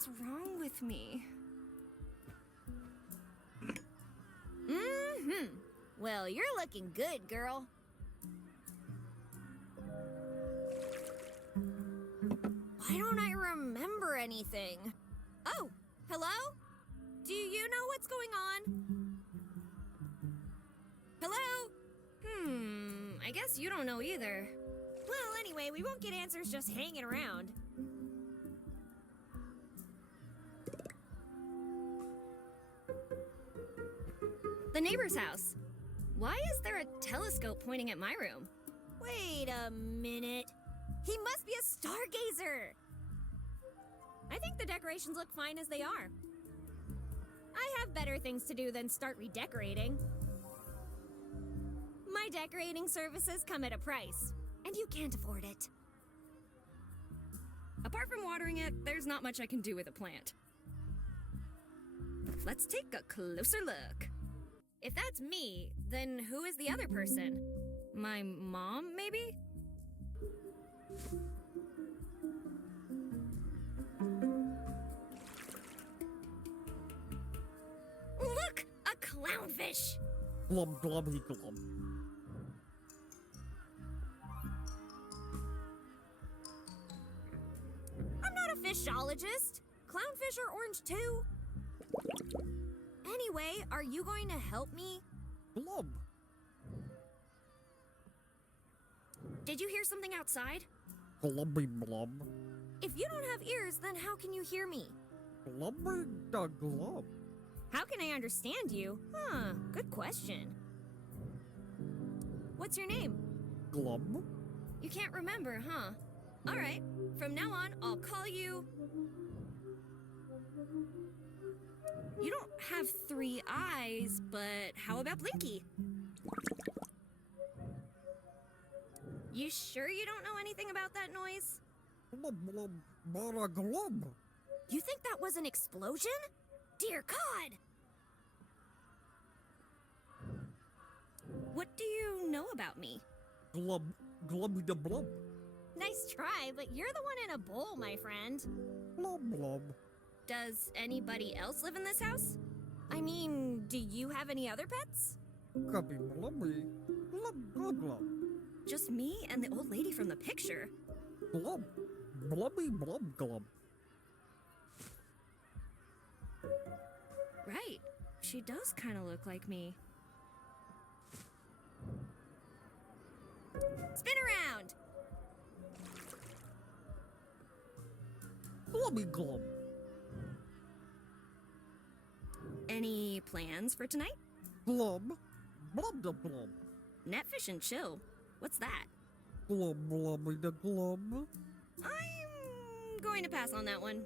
What's wrong with me? Well, you're looking good, girl. Why don't I remember anything? Oh, hello? Do you know what's going on? Hello? I guess you don't know either. Well, anyway, we won't get answers just hanging around. The neighbor's house. Why is there a telescope pointing at my room? Wait a minute. He must be a stargazer. I think the decorations look fine as they are. I have better things to do than start redecorating. My decorating services come at a price, and you can't afford it. Apart from watering it, there's not much I can do with a plant. Let's take a closer look. If that's me, then who is the other person? My mom, maybe? Look! A clownfish! Glub glubby glub. I'm not a fishologist. Clownfish are orange too. Anyway, are you going to help me? Glub. Did you hear something outside? Glubby blub. If you don't have ears, then how can you hear me? Glubby da glub. How can I understand you? Good question. What's your name? Glub. You can't remember, huh? All right, from now on, I'll call you... You don't have 3 eyes, but how about Blinky? You sure you don't know anything about that noise? Glub glub bara glub. You think that was an explosion? Dear God! What do you know about me? Glub glubby da blub. Nice try, but you're the one in a bowl, my friend. Blub blub. Does anybody else live in this house? I mean, do you have any other pets? Grubby blubby. Glub glub glub. Just me and the old lady from the picture. Glub. Blubby blub glub. Right. She does kind of look like me. Spin around! Glubby glub. Any plans for tonight? Glub. Blub da blub. Netfish and chill. What's that? Glub blubby da glub. I'm going to pass on that one.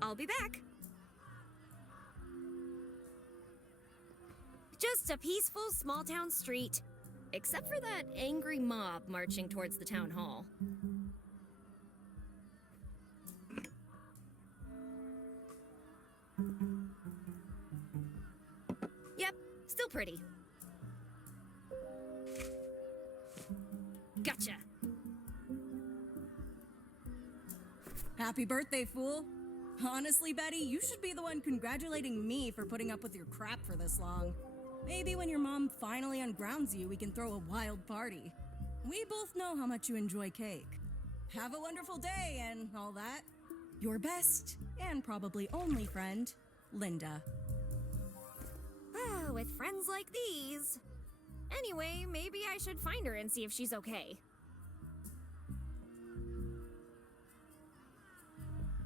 I'll be back. Just a peaceful small town street. Except for that angry mob marching towards the town hall. Yep, still pretty. Gotcha. Happy birthday, fool. Honestly, Betty, you should be the one congratulating me for putting up with your crap for this long. Maybe when your mom finally ungrounds you, we can throw a wild party. We both know how much you enjoy cake. Have a wonderful day and all that. Your best, and probably only friend, Linda. With friends like these. Anyway, maybe I should find her and see if she's okay.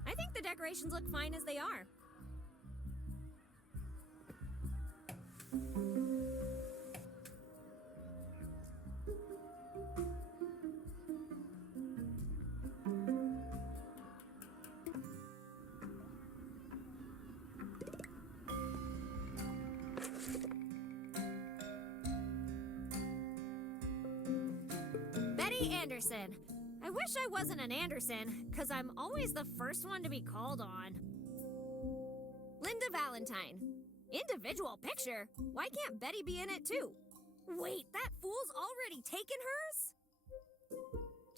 I think the decorations look fine as they are. Anderson. I wish I wasn't an Anderson, because I'm always the first one to be called on. Linda Valentine. Individual picture? Why can't Betty be in it too? Wait, that fool's already taken hers?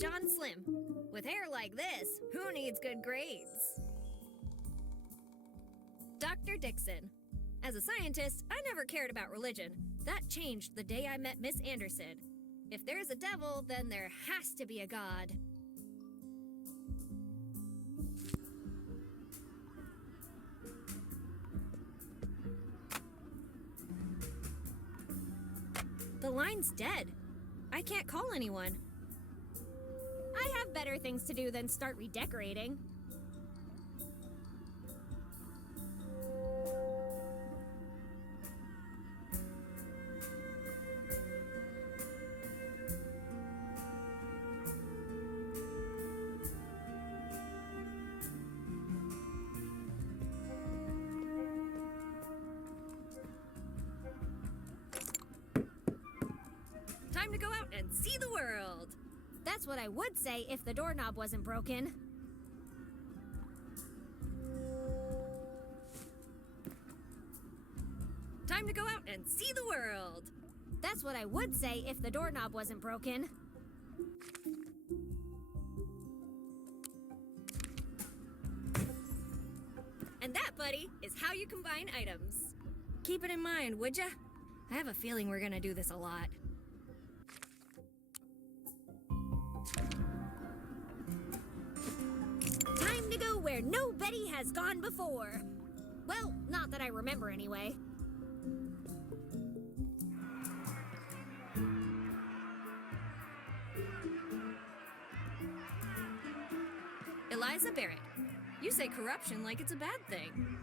John Slim. With hair like this, who needs good grades? Dr. Dixon. As a scientist, I never cared about religion. That changed the day I met Miss Anderson. If there's a devil, then there has to be a god. The line's dead. I can't call anyone. I have better things to do than start redecorating. Time to go out and see the world. That's what I would say if the doorknob wasn't broken. Time to go out and see the world. That's what I would say if the doorknob wasn't broken. And that, buddy, is how you combine items. Keep it in mind, would ya? I have a feeling we're gonna do this a lot. Time to go where nobody has gone before. Well, not that I remember anyway. Eliza Barrett. You say corruption like it's a bad thing.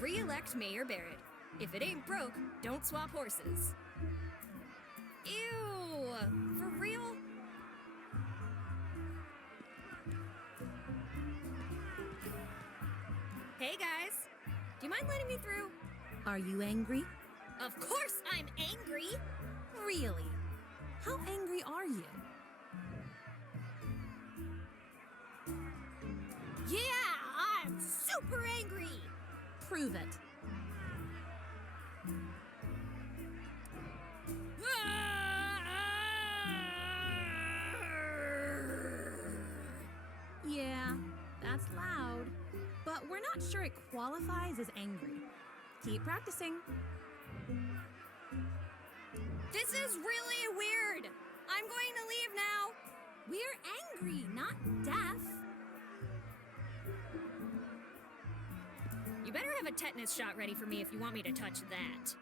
Re-elect Mayor Barrett. If it ain't broke, don't swap horses. Ew! For real? Hey guys, do you mind letting me through? Are you angry? Of course I'm angry! Really? How angry are you? Yeah, I'm super angry! Prove it. Yeah, that's loud. But we're not sure it qualifies as angry. Keep practicing. This is really weird! I'm going to leave now! We're angry, not deaf. You better have a tetanus shot ready for me if you want me to touch that.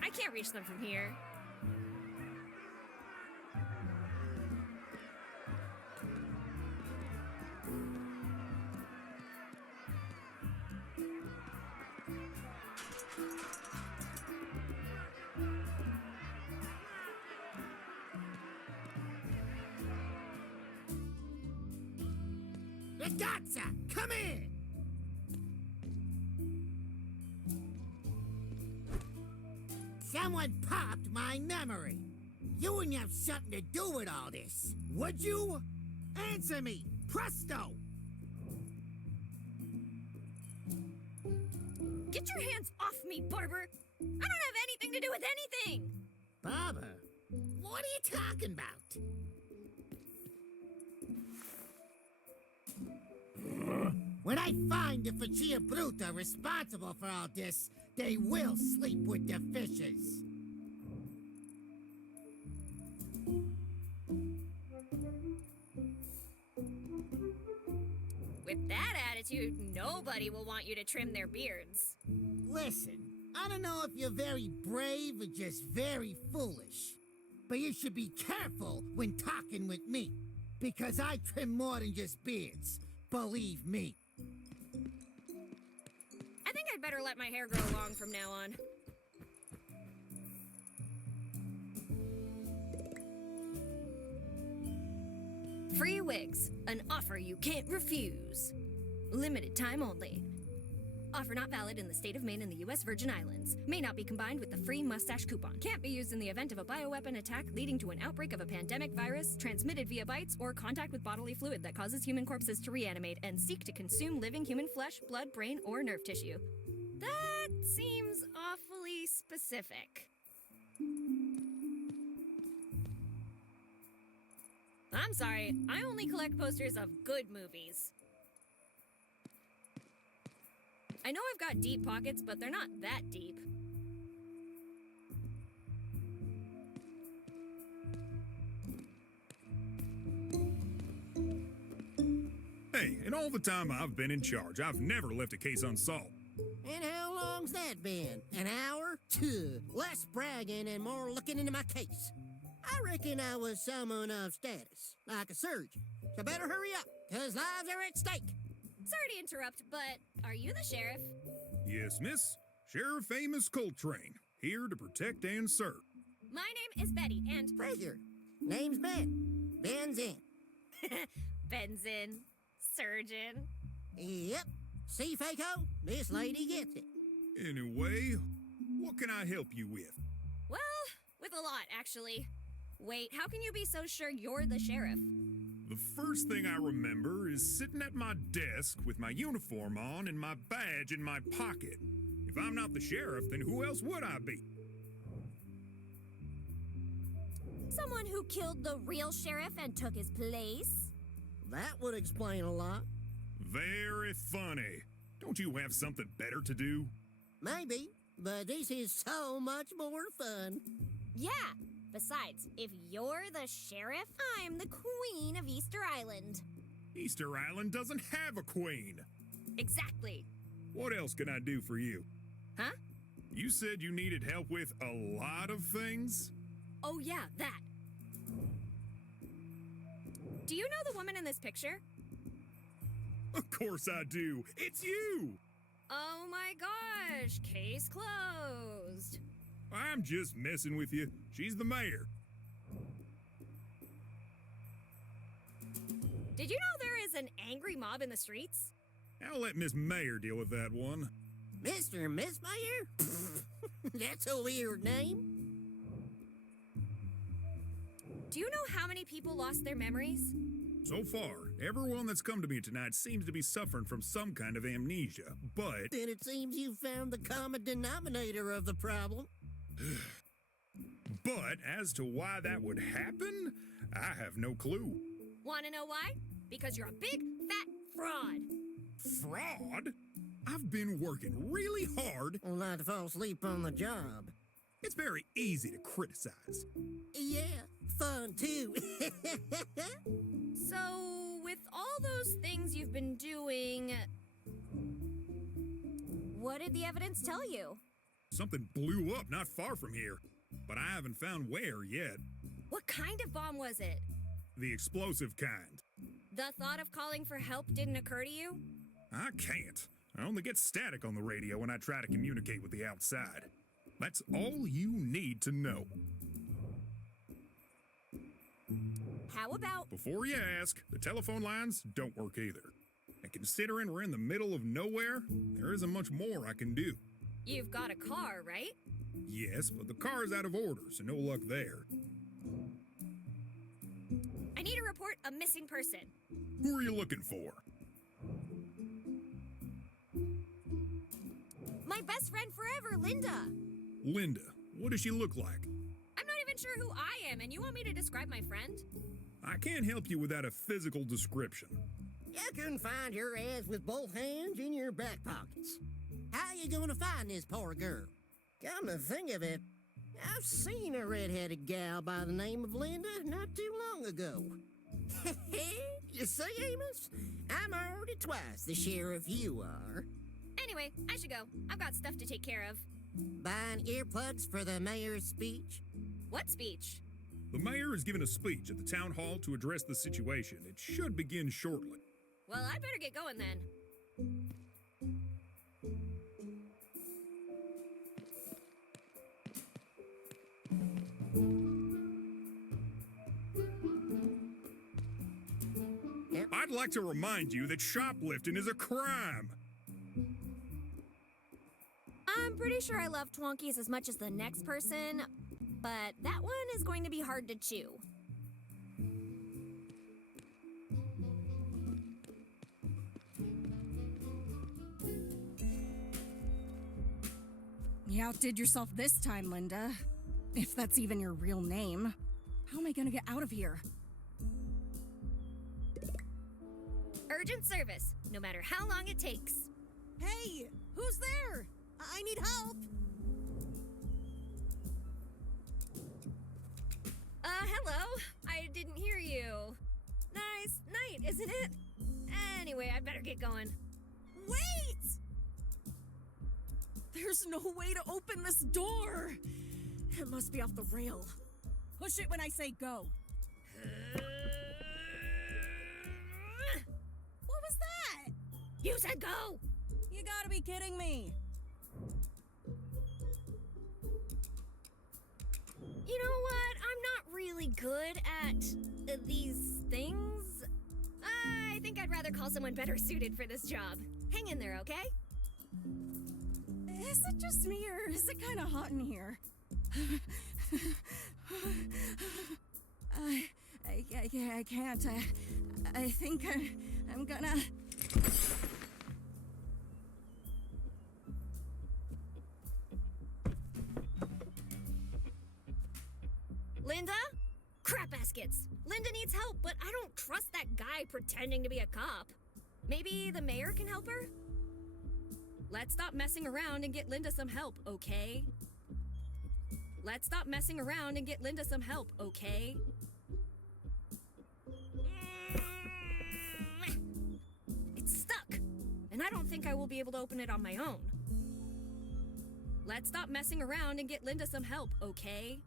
I can't reach them from here. Ragazza, come in! Someone popped my memory. You wouldn't have something to do with all this, would you? Answer me, presto! Get your hands off me, Barber! I don't have anything to do with anything! Barber, what are you talking about? When I find the Faccia Bruta responsible for all this, they will sleep with the fishes. With that attitude, nobody will want you to trim their beards. Listen, I don't know if you're very brave or just very foolish, but you should be careful when talking with me, because I trim more than just beards, believe me. I think I'd better let my hair grow long from now on. Free wigs, an offer you can't refuse. Limited time only. Offer not valid in the state of Maine and the U.S. Virgin Islands. May not be combined with the free mustache coupon. Can't be used in the event of a bioweapon attack leading to an outbreak of a pandemic virus transmitted via bites or contact with bodily fluid that causes human corpses to reanimate and seek to consume living human flesh, blood, brain, or nerve tissue. That seems awfully specific. I'm sorry, I only collect posters of good movies. I know I've got deep pockets, but they're not that deep. Hey, in all the time I've been in charge, I've never left a case unsolved. And how long's that been? An hour? Less bragging and more looking into my case. I reckon I was someone of status, like a surgeon. So better hurry up, 'cause lives are at stake. Sorry to interrupt, but are you the sheriff? Yes, miss. Sheriff Amos Coltrane, here to protect and serve. My name is Betty, and Frazier, name's Ben. Ben's in. Benzin, surgeon. Yep. See, Faco? This lady gets it. Anyway, what can I help you with? Well, with a lot, actually. Wait, how can you be so sure you're the sheriff? The first thing I remember is sitting at my desk with my uniform on and my badge in my pocket. If I'm not the sheriff, then who else would I be? Someone who killed the real sheriff and took his place? That would explain a lot. Very funny. Don't you have something better to do? Maybe, but this is so much more fun. Yeah. Besides, if you're the sheriff, I'm the queen of Easter Island. Easter Island doesn't have a queen. Exactly. What else can I do for you? Huh? You said you needed help with a lot of things? Oh yeah, that. Do you know the woman in this picture? Of course I do. It's you! Oh my gosh, case closed. I'm just messing with you. She's the mayor. Did you know there is an angry mob in the streets? I'll let Miss Mayor deal with that one. Mr. and Miss Mayor? That's a weird name. Do you know how many people lost their memories? So far, everyone that's come to me tonight seems to be suffering from some kind of amnesia, but... Then it seems you found the common denominator of the problem. But as to why that would happen, I have no clue. Want to know why? Because you're a big, fat fraud. Fraud? I've been working really hard. Well, not to fall asleep on the job. It's very easy to criticize. Yeah, fun too. So, with all those things you've been doing, what did the evidence tell you? Something blew up not far from here, but I haven't found where yet. What kind of bomb was it? The explosive kind. The thought of calling for help didn't occur to you? I can't. I only get static on the radio when I try to communicate with the outside. That's all you need to know. How about... Before you ask, the telephone lines don't work either. And considering we're in the middle of nowhere, there isn't much more I can do. You've got a car, right? Yes, but the car's out of order, so no luck there. I need to report a missing person. Who are you looking for? My best friend forever, Linda. Linda. What does she look like? I'm not even sure who I am, and you want me to describe my friend? I can't help you without a physical description. You can find your ass with both hands in your back pockets. How you gonna find this poor girl? Come to think of it, I've seen a red-headed gal by the name of Linda not too long ago. You see, Amos? I'm already twice the sheriff you are. Anyway, I should go. I've got stuff to take care of. Buying earplugs for the mayor's speech? What speech? The mayor is giving a speech at the town hall to address the situation. It should begin shortly. Well, I better get going then. I'd like to remind you that shoplifting is a crime. I'm pretty sure I love Twonkies as much as the next person, but that one is going to be hard to chew. You outdid yourself this time, Linda. If that's even your real name. How am I gonna get out of here? Urgent service, no matter how long it takes. Hey! Who's there? I need help! Hello. I didn't hear you. Nice night, isn't it? Anyway, I better get going. Wait! There's no way to open this door! It must be off the rail. Push it when I say go. What was that? You said go! You gotta be kidding me. You know what? I'm not really good at these things. I think I'd rather call someone better suited for this job. Hang in there, okay? Is it just me or is it kind of hot in here? I can't. I think I'm gonna... Linda? Crap baskets. Linda needs help, but I don't trust that guy pretending to be a cop. Maybe the mayor can help her? Let's stop messing around and get Linda some help, okay? Let's stop messing around and get Linda some help, okay? It's stuck, and I don't think I will be able to open it on my own. Let's stop messing around and get Linda some help, okay?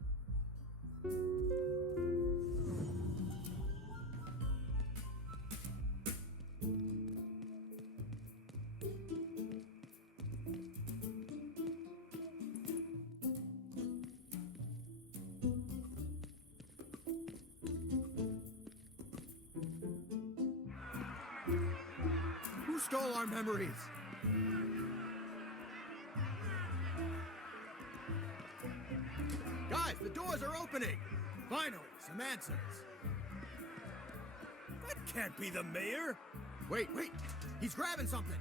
Who stole our memories? Guys, the doors are opening! Finally, some answers. That can't be the mayor! Wait, he's grabbing something!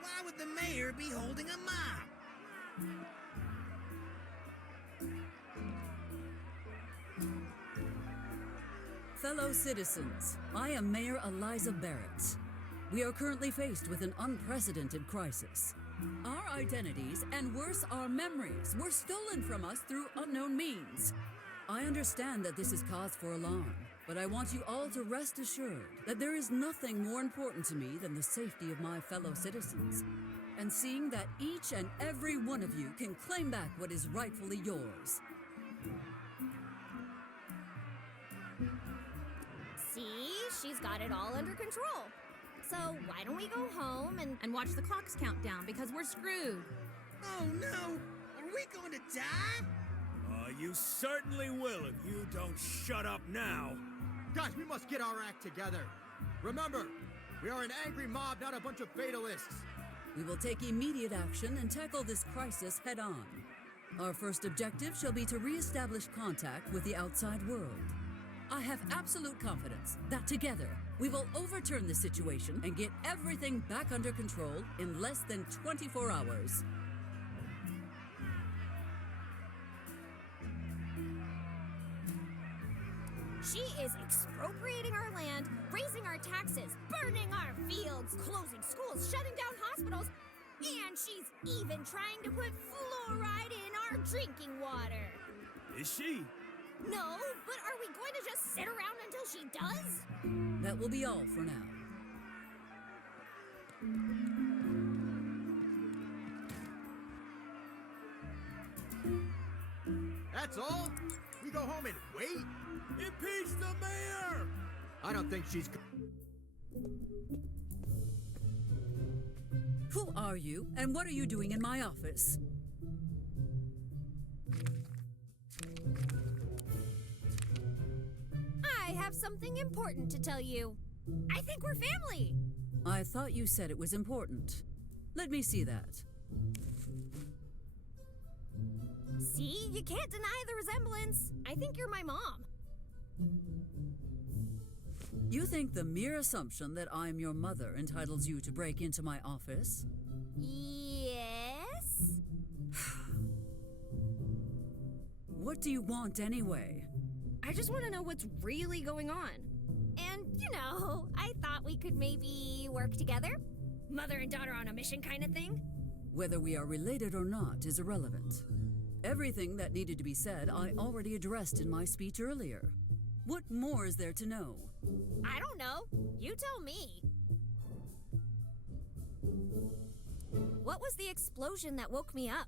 Why would the mayor be holding a mop? Fellow citizens, I am Mayor Eliza Barrett. We are currently faced with an unprecedented crisis. Our identities, and worse, our memories, were stolen from us through unknown means. I understand that this is cause for alarm, but I want you all to rest assured that there is nothing more important to me than the safety of my fellow citizens, and seeing that each and every one of you can claim back what is rightfully yours. See? She's got it all under control. So why don't we go home and watch the clocks count down because we're screwed. Oh no! Are we going to die? You certainly will if you don't shut up now. Guys, we must get our act together. Remember, we are an angry mob, not a bunch of fatalists. We will take immediate action and tackle this crisis head on. Our first objective shall be to re-establish contact with the outside world. I have absolute confidence that together we will overturn the situation and get everything back under control in less than 24 hours. She is expropriating our land, raising our taxes, burning our fields, closing schools, shutting down hospitals, and she's even trying to put fluoride in our drinking water. Is she? No, but are we going to just sit around until she does? That will be all for now. That's all? We go home and wait? Impeach the mayor! I don't think she's... Who are you, and what are you doing in my office? I have something important to tell you. I think we're family. I thought you said it was important. Let me see that. See? You can't deny the resemblance. I think you're my mom. You think the mere assumption that I'm your mother entitles you to break into my office? Yes? What do you want anyway? I just want to know what's really going on. And, I thought we could maybe work together? Mother and daughter on a mission kind of thing? Whether we are related or not is irrelevant. Everything that needed to be said I already addressed in my speech earlier. What more is there to know? I don't know. You tell me. What was the explosion that woke me up?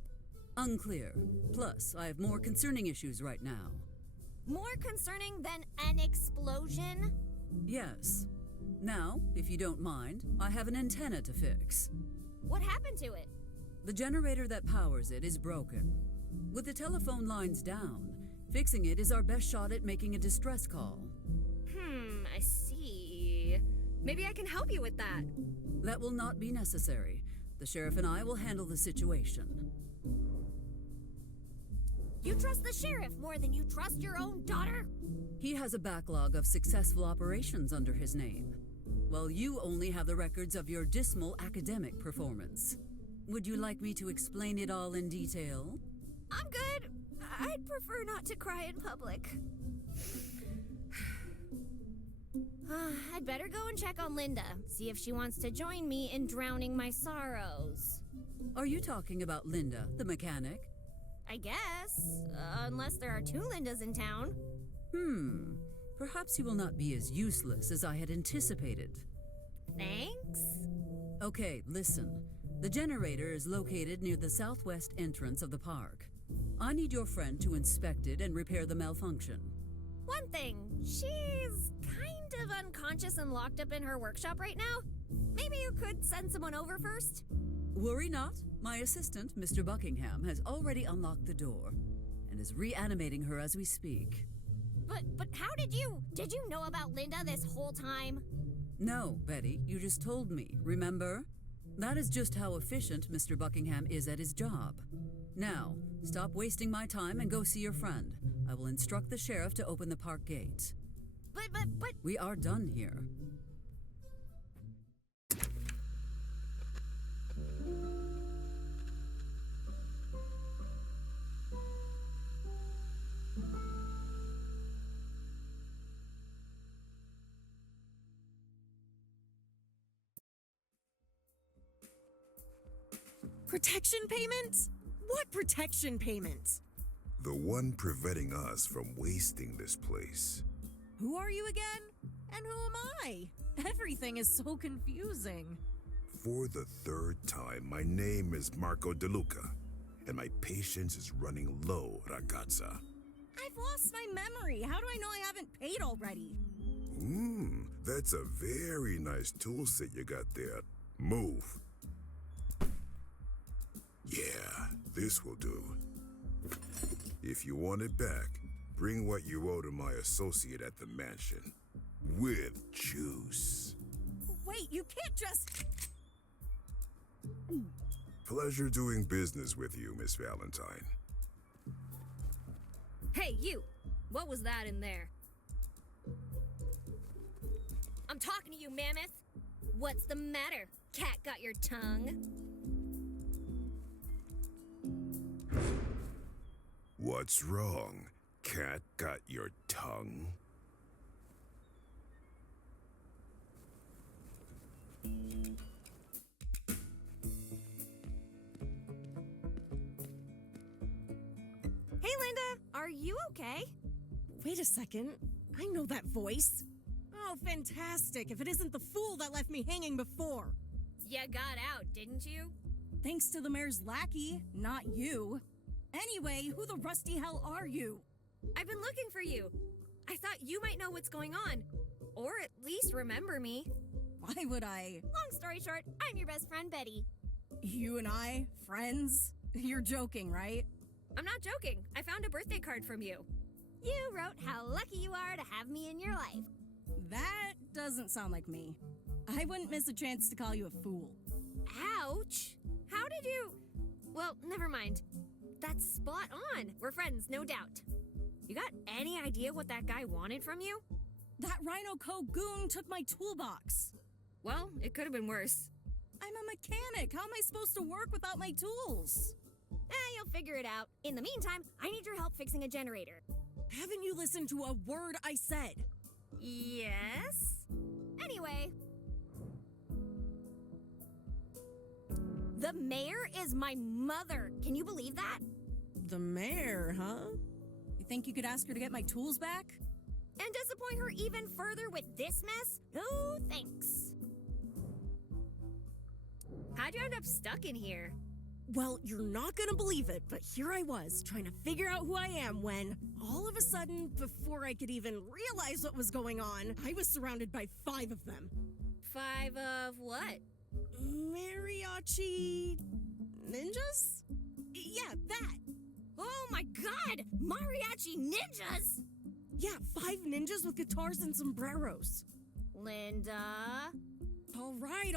Unclear. Plus, I have more concerning issues right now. More concerning than an explosion? Yes. Now, if you don't mind, I have an antenna to fix. What happened to it? The generator that powers it is broken. With the telephone lines down, fixing it is our best shot at making a distress call. I see. Maybe I can help you with that. That will not be necessary. The sheriff and I will handle the situation. You trust the sheriff more than you trust your own daughter? He has a backlog of successful operations under his name, while you only have the records of your dismal academic performance. Would you like me to explain it all in detail? I'm good. I'd prefer not to cry in public. I'd better go and check on Linda, see if she wants to join me in drowning my sorrows. Are you talking about Linda, the mechanic? I guess, unless there are two Lindas in town. Perhaps you will not be as useless as I had anticipated. Thanks. Okay, listen. The generator is located near the southwest entrance of the park. I need your friend to inspect it and repair the malfunction. One thing, she's kind of unconscious and locked up in her workshop right now. Maybe you could send someone over first? Worry not. My assistant, Mr. Buckingham, has already unlocked the door and is reanimating her as we speak. But how did you know about Linda this whole time? No, Betty, you just told me, remember? That is just how efficient Mr. Buckingham is at his job. Now, stop wasting my time and go see your friend. I will instruct the sheriff to open the park gate. But... We are done here. Protection payments? What protection payments? The one preventing us from wasting this place. Who are you again? And who am I? Everything is so confusing. For the third time, my name is Marco DeLuca, and my patience is running low, ragazza. I've lost my memory. How do I know I haven't paid already? That's a very nice tool set you got there. Move. Yeah, this will do. If you want it back, bring what you owe to my associate at the mansion. With juice. Wait, you can't just... Pleasure doing business with you, Miss Valentine. Hey, you! What was that in there? I'm talking to you, Mammoth! What's the matter? Cat got your tongue? What's wrong? Cat got your tongue? Hey, Linda! Are you okay? Wait a second. I know that voice. Oh, fantastic. If it isn't the fool that left me hanging before. You got out, didn't you? Thanks to the mayor's lackey, not you. Anyway, who the rusty hell are you? I've been looking for you. I thought you might know what's going on. Or at least remember me. Why would I? Long story short, I'm your best friend, Betty. You and I? Friends? You're joking, right? I'm not joking. I found a birthday card from you. You wrote how lucky you are to have me in your life. That doesn't sound like me. I wouldn't miss a chance to call you a fool. Ouch! How did you... Well, never mind. That's spot on. We're friends, no doubt. You got any idea what that guy wanted from you? That Rhino Co goon took my toolbox. Well, it could have been worse. I'm a mechanic. How am I supposed to work without my tools? You'll figure it out. In the meantime, I need your help fixing a generator. Haven't you listened to a word I said? Yes? Anyway. The mayor is my mother. Can you believe that? The mayor, huh? You think you could ask her to get my tools back? And disappoint her even further with this mess? No thanks. How'd you end up stuck in here? Well, you're not gonna believe it, but here I was, trying to figure out who I am when, all of a sudden, before I could even realize what was going on, I was surrounded by 5 of them. 5 of what? Mariachi... ninjas? Yeah, that! Oh my god! Mariachi ninjas! Yeah, 5 ninjas with guitars and sombreros. Linda... All right.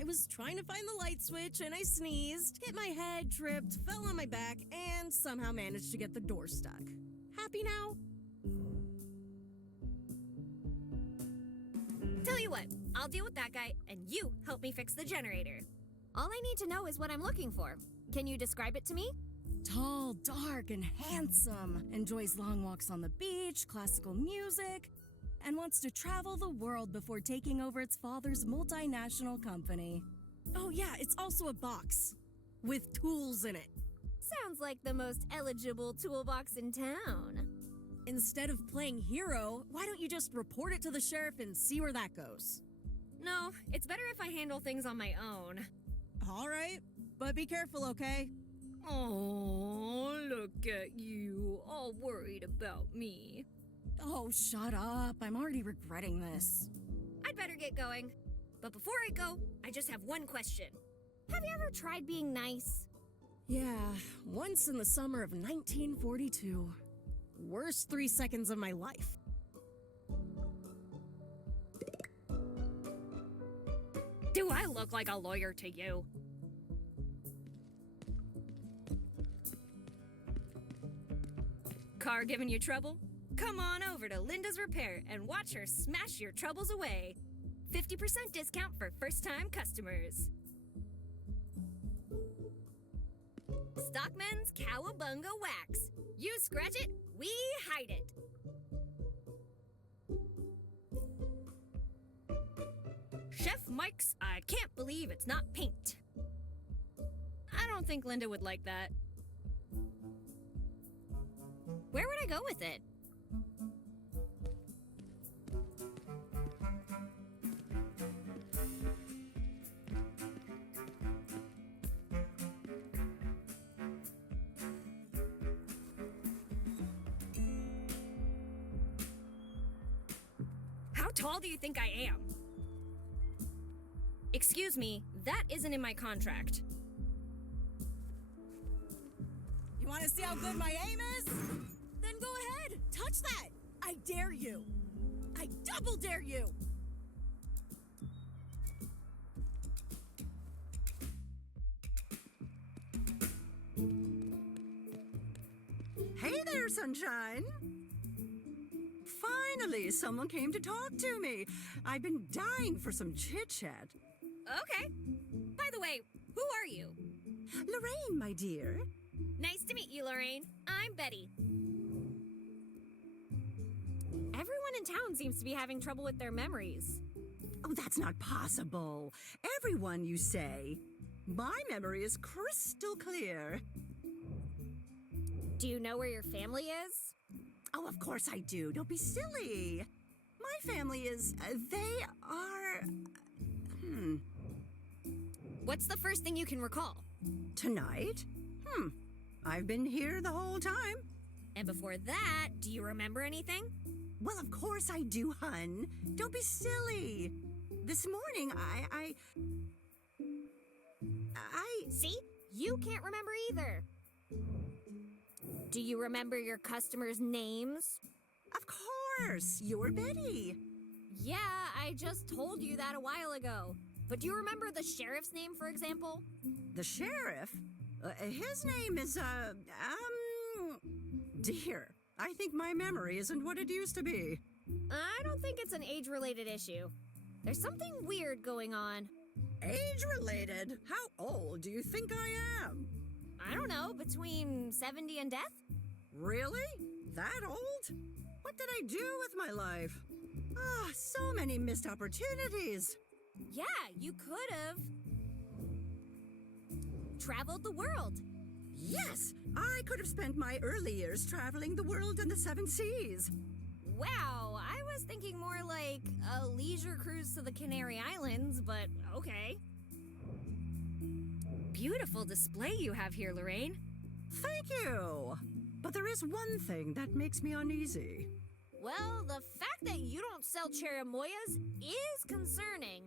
I was trying to find the light switch and I sneezed, hit my head, tripped, fell on my back, and somehow managed to get the door stuck. Happy now? Tell you what, I'll deal with that guy, and you help me fix the generator. All I need to know is what I'm looking for. Can you describe it to me? Tall, dark, and handsome. Enjoys long walks on the beach, classical music, and wants to travel the world before taking over its father's multinational company. Oh yeah, it's also a box with tools in it. Sounds like the most eligible toolbox in town. Instead of playing hero, why don't you just report it to the sheriff and see where that goes? No, it's better if I handle things on my own. All right, but be careful, okay? Oh, look at you, all worried about me. Oh, shut up. I'm already regretting this. I'd better get going. But before I go, I just have one question. Have you ever tried being nice? Yeah, once in the summer of 1942. Worst 3 seconds of my life. Do I look like a lawyer to you? Car giving you trouble? Come on over to Linda's Repair and watch her smash your troubles away. 50% discount for first-time customers. Stockman's Cowabunga Wax. You scratch it, we hide it. Chef Mike's I can't believe it's not paint. I don't think Linda would like that. Where would I go with it? How tall do you think I am? Excuse me, that isn't in my contract. You want to see how good my aim is? Then go ahead, touch that. I dare you. I double dare you. Hey there, sunshine. Finally, someone came to talk to me. I've been dying for some chit-chat. Okay. By the way, who are you? Lorraine, my dear. Nice to meet you, Lorraine. I'm Betty. Everyone in town seems to be having trouble with their memories. Oh, that's not possible. Everyone, you say. My memory is crystal clear. Do you know where your family is? Oh, of course I do. Don't be silly. My family is... they are... What's the first thing you can recall? Tonight? I've been here the whole time. And before that, do you remember anything? Well, of course I do, hun. Don't be silly. This morning, I... See? You can't remember either. Do you remember your customers' names? Of course. You're Betty. Yeah, I just told you that a while ago. But do you remember the sheriff's name, for example? The sheriff? His name is, Dear, I think my memory isn't what it used to be. I don't think it's an age-related issue. There's something weird going on. Age-related? How old do you think I am? I don't know, between 70 and death? Really? That old? What did I do with my life? Ah, so many missed opportunities. Yeah, you could have traveled the world. Yes, I could have spent my early years traveling the world and the seven seas. Wow, I was thinking more like a leisure cruise to the Canary Islands, but okay. Beautiful display you have here, Lorraine. Thank you. But there is one thing that makes me uneasy. Well, the fact that you don't sell cherimoyas is concerning.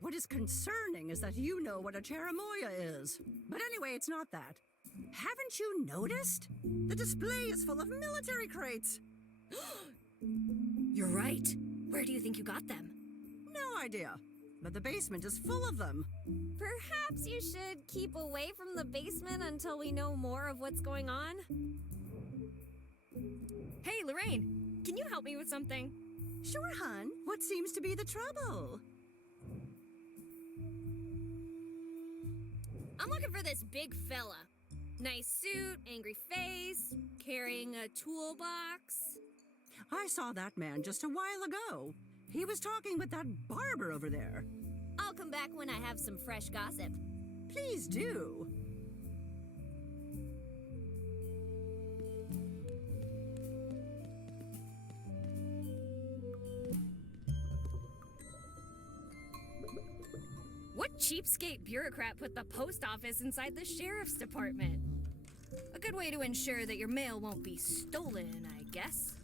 What is concerning is that you know what a cherimoya is. But anyway, it's not that. Haven't you noticed? The display is full of military crates. You're right. Where do you think you got them? No idea. But the basement is full of them. Perhaps you should keep away from the basement until we know more of what's going on. Hey, Lorraine, can you help me with something? Sure, hon. What seems to be the trouble? I'm looking for this big fella. Nice suit, angry face, carrying a toolbox. I saw that man just a while ago. He was talking with that barber over there. I'll come back when I have some fresh gossip. Please do. What cheapskate bureaucrat put the post office inside the sheriff's department? A good way to ensure that your mail won't be stolen, I guess.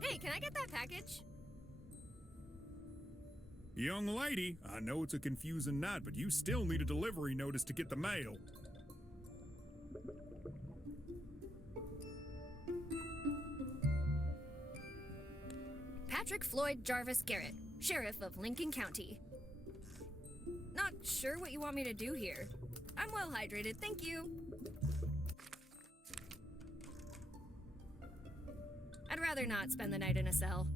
Hey, can I get that package? Young lady, I know it's a confusing night, but you still need a delivery notice to get the mail. Patrick Floyd Jarvis Garrett, Sheriff of Lincoln County. Not sure what you want me to do here. I'm well hydrated, thank you. I'd rather not spend the night in a cell.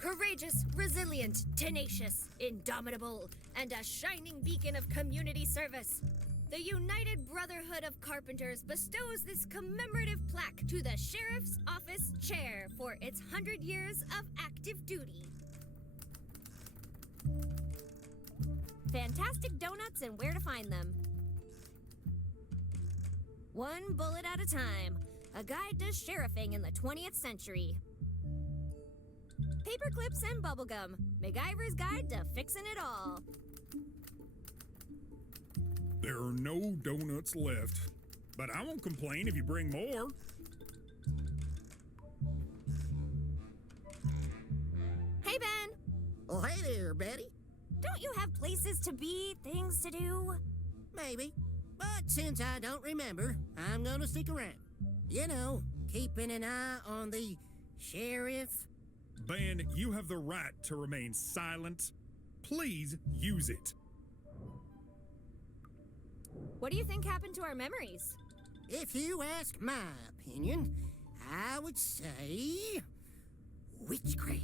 Courageous, resilient, tenacious, indomitable, and a shining beacon of community service. The United Brotherhood of Carpenters bestows this commemorative plaque to the Sheriff's Office Chair for its 100 years of active duty. Fantastic donuts and where to find them. One bullet at a time. A guide to sheriffing in the 20th century. Paper clips and bubblegum. MacGyver's Guide to Fixing It All. There are no donuts left, but I won't complain if you bring more. Hey, Ben. Oh, hey there, Betty. Don't you have places to be, things to do? Maybe. But since I don't remember, I'm gonna stick around. You know, keeping an eye on the sheriff. Ben, you have the right to remain silent. Please use it. What do you think happened to our memories? If you ask my opinion, I would say witchcraft.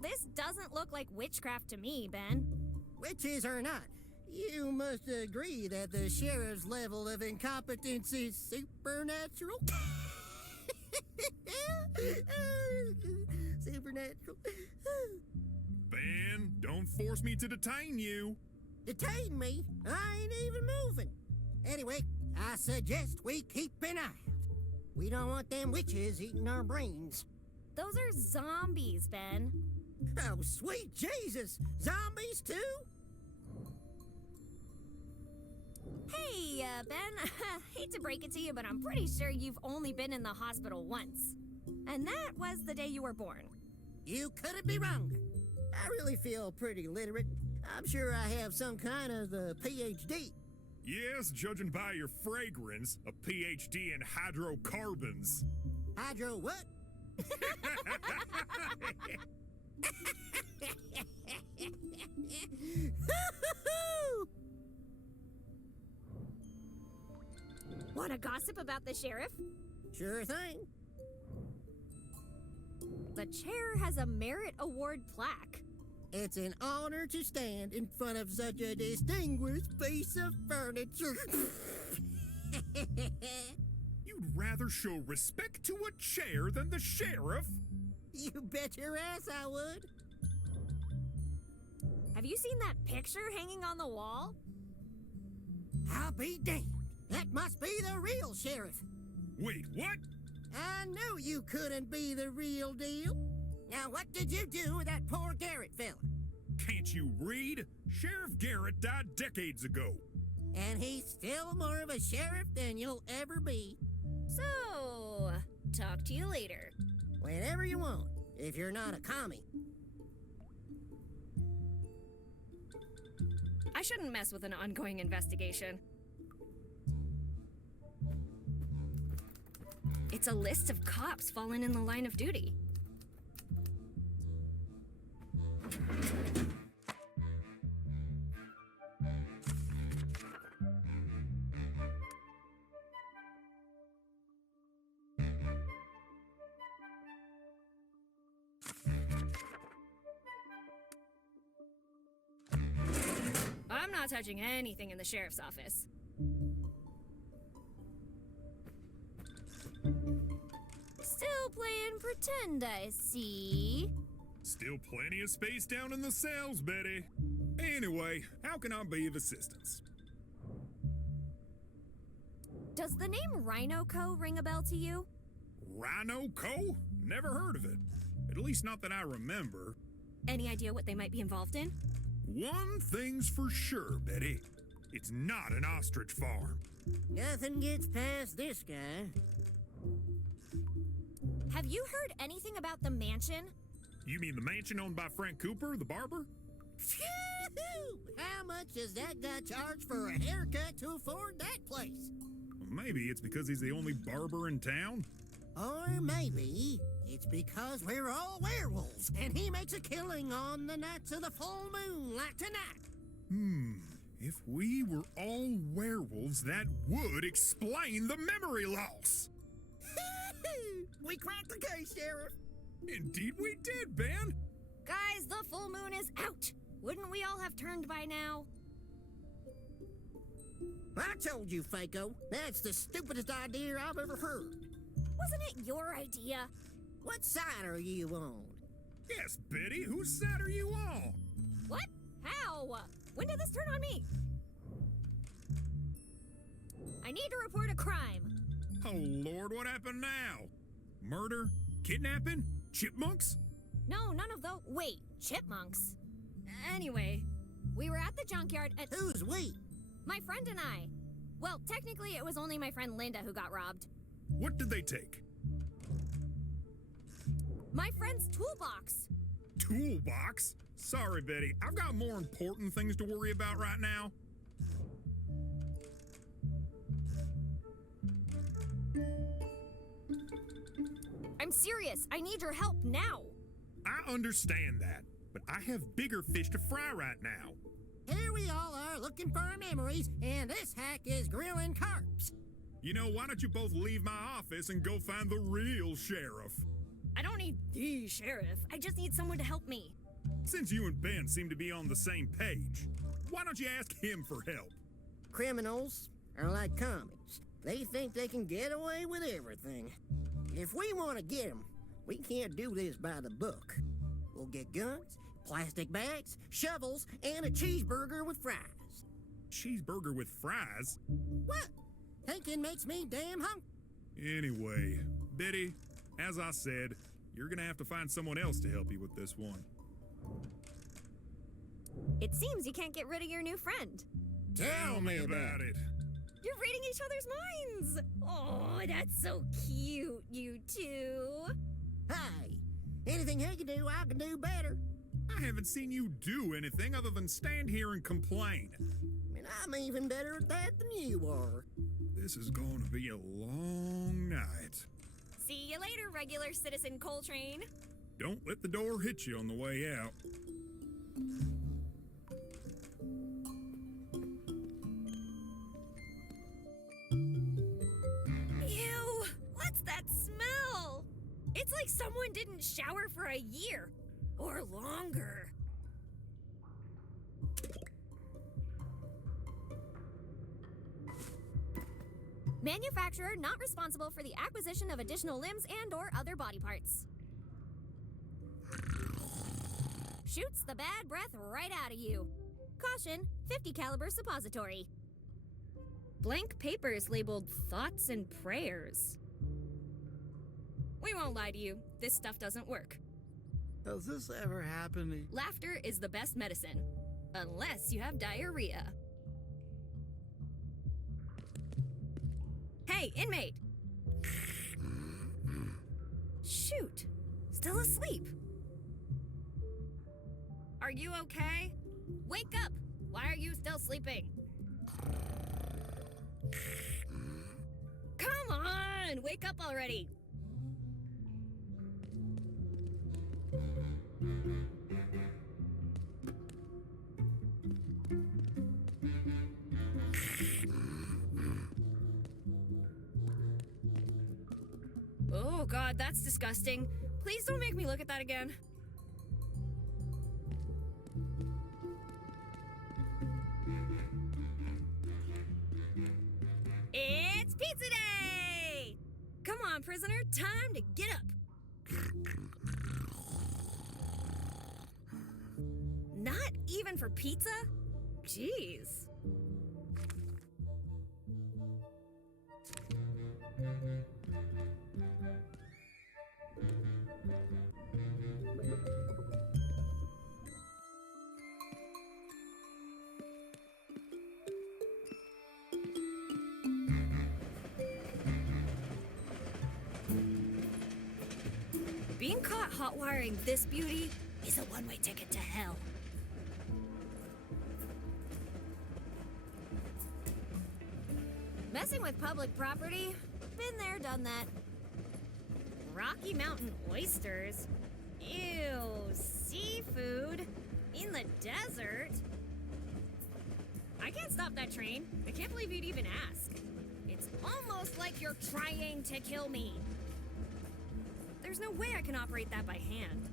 This doesn't look like witchcraft to me, Ben. Witches or not, you must agree that the sheriff's level of incompetence is supernatural. Supernatural. Ben, don't force me to detain you. Detain me? I ain't even moving. Anyway, I suggest we keep an eye out. We don't want them witches eating our brains. Those are zombies, Ben. Oh, sweet Jesus! Zombies too? Hey, Ben, hate to break it to you, but I'm pretty sure you've only been in the hospital once. And that was the day you were born. You couldn't be wronger. I really feel pretty literate. I'm sure I have some kind of PhD. Yes, judging by your fragrance, a PhD in hydrocarbons. Hydro what? Want to gossip about the sheriff? Sure thing. The chair has a merit award plaque. It's an honor to stand in front of such a distinguished piece of furniture. You'd rather show respect to a chair than the sheriff? You bet your ass I would. Have you seen that picture hanging on the wall? I'll be damned. That must be the real sheriff. Wait, what? I knew you couldn't be the real deal. Now, what did you do with that poor Garrett fella? Can't you read? Sheriff Garrett died decades ago. And he's still more of a sheriff than you'll ever be. So, talk to you later. Whenever you want, if you're not a commie. I shouldn't mess with an ongoing investigation. It's a list of cops fallen in the line of duty. I'm not touching anything in the sheriff's office. Still playing pretend, I see. Still plenty of space down in the cells, Betty. Anyway, how can I be of assistance? Does the name Rhino Co. ring a bell to you? Rhino Co? Never heard of it. At least not that I remember. Any idea what they might be involved in? One thing's for sure, Betty. It's not an ostrich farm. Nothing gets past this guy. Have you heard anything about the mansion? You mean the mansion owned by Frank Cooper, the barber? Phew! How much does that guy charge for a haircut to afford that place? Maybe it's because he's the only barber in town. Or maybe it's because we're all werewolves and he makes a killing on the nights of the full moon like tonight. If we were all werewolves, that would explain the memory loss. We cracked the case, Sheriff. Indeed we did, Ben. Guys, the full moon is out. Wouldn't we all have turned by now? I told you, Faco. That's the stupidest idea I've ever heard. Wasn't it your idea? What side are you on? Yes, Betty, whose side are you on? What? How? When did this turn on me? I need to report a crime. Oh, Lord, what happened now? Murder? Kidnapping? Chipmunks? No, none of those. Wait, chipmunks? Anyway, we were at the junkyard at... Who's we? My friend and I. Well, technically, it was only my friend Linda who got robbed. What did they take? My friend's toolbox. Toolbox? Sorry, Betty. I've got more important things to worry about right now. I'm serious. I need your help now. I understand that, but I have bigger fish to fry right now. Here we all are looking for our memories, and this hack is grilling carps. You know, why don't you both leave my office and go find the real sheriff? I don't need the sheriff. I just need someone to help me. Since you and Ben seem to be on the same page, why don't you ask him for help? Criminals are like comics. They think they can get away with everything. If we want to get them, we can't do this by the book. We'll get guns, plastic bags, shovels, and a cheeseburger with fries. Cheeseburger with fries? What? Thinking makes me damn hungry. Anyway, Betty, as I said, you're gonna have to find someone else to help you with this one. It seems you can't get rid of your new friend. Tell me about it. You're reading each other's minds. Oh, that's so cute, you two. Hey, anything he can do, I can do better. I haven't seen you do anything other than stand here and complain. And I'm even better at that than you are. This is going to be a long night. See you later, regular citizen Coltrane. Don't let the door hit you on the way out. Ew! What's that smell? It's like someone didn't shower for a year. Or longer. Manufacturer not responsible for the acquisition of additional limbs and/or other body parts. Shoots the bad breath right out of you. Caution, 50 caliber suppository. Blank papers labeled thoughts and prayers. We won't lie to you, this stuff doesn't work. Has this ever happened to you? Laughter is the best medicine, unless you have diarrhea. Hey, inmate! Shoot, still asleep. Are you okay? Wake up! Why are you still sleeping? Come on, wake up already! Oh god, that's disgusting. Please don't make me look at that again. It's pizza day! Come on, prisoner, time to get up. Not even for pizza? Jeez. Being caught hot-wiring this beauty is a one-way ticket to hell. Messing with public property? Been there, done that. Rocky Mountain oysters? Ew, seafood? In the desert? I can't stop that train. I can't believe you'd even ask. It's almost like you're trying to kill me. There's no way I can operate that by hand.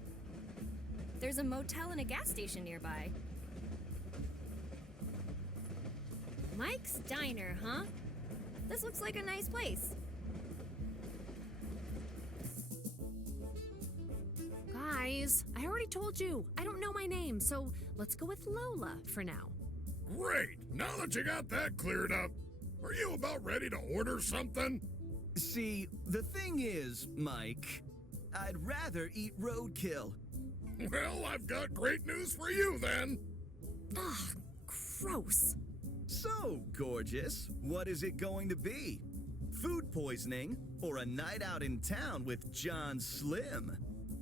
There's a motel and a gas station nearby. Mike's Diner, huh? This looks like a nice place. Guys, I already told you, I don't know my name, so let's go with Lola for now. Great! Now that you got that cleared up, are you about ready to order something? See, the thing is, Mike, I'd rather eat roadkill. Well, I've got great news for you then. Ugh, gross. So, gorgeous, what is it going to be? Food poisoning or a night out in town with John Slim?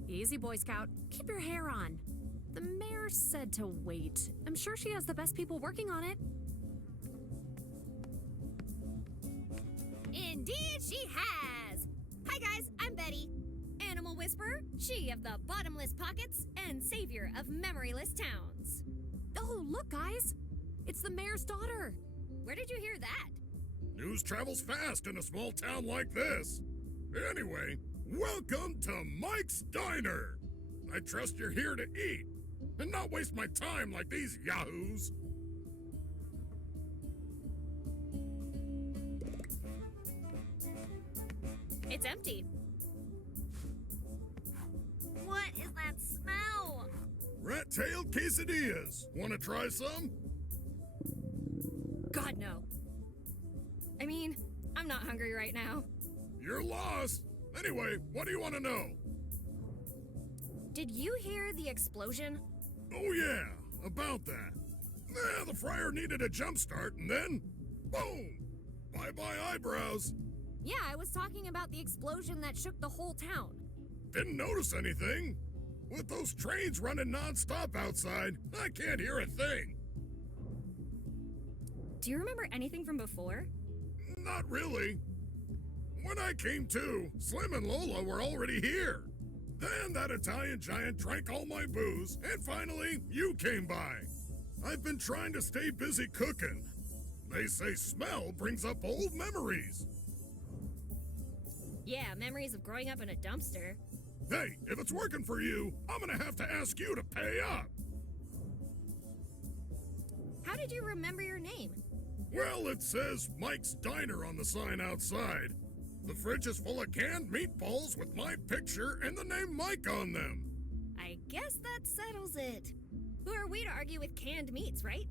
Easy, Boy Scout. Keep your hair on. The mayor said to wait. I'm sure she has the best people working on it. Indeed she has! Hi guys, I'm Betty. Animal Whisperer, she of the bottomless pockets, and savior of memoryless towns. Oh, look, guys. It's the mayor's daughter. Where did you hear that? News travels fast in a small town like this. Anyway, welcome to Mike's Diner. I trust you're here to eat and not waste my time like these yahoos. It's empty. What is that smell? Rat-tailed quesadillas. Want to try some? God, no. I mean, I'm not hungry right now. You're lost. Anyway, what do you want to know? Did you hear the explosion? Oh yeah, about that. The fryer needed a jump start and then, boom! Bye-bye eyebrows. Yeah, I was talking about the explosion that shook the whole town. Didn't notice anything. With those trains running non-stop outside, I can't hear a thing. Do you remember anything from before? Not really. When I came to, Slim and Lola were already here. Then that Italian giant drank all my booze, and finally, you came by. I've been trying to stay busy cooking. They say smell brings up old memories. Yeah, memories of growing up in a dumpster. Hey, if it's working for you, I'm gonna have to ask you to pay up. How did you remember your name? Well, it says Mike's Diner on the sign outside. The fridge is full of canned meatballs with my picture and the name Mike on them. I guess that settles it. Who are we to argue with canned meats, right?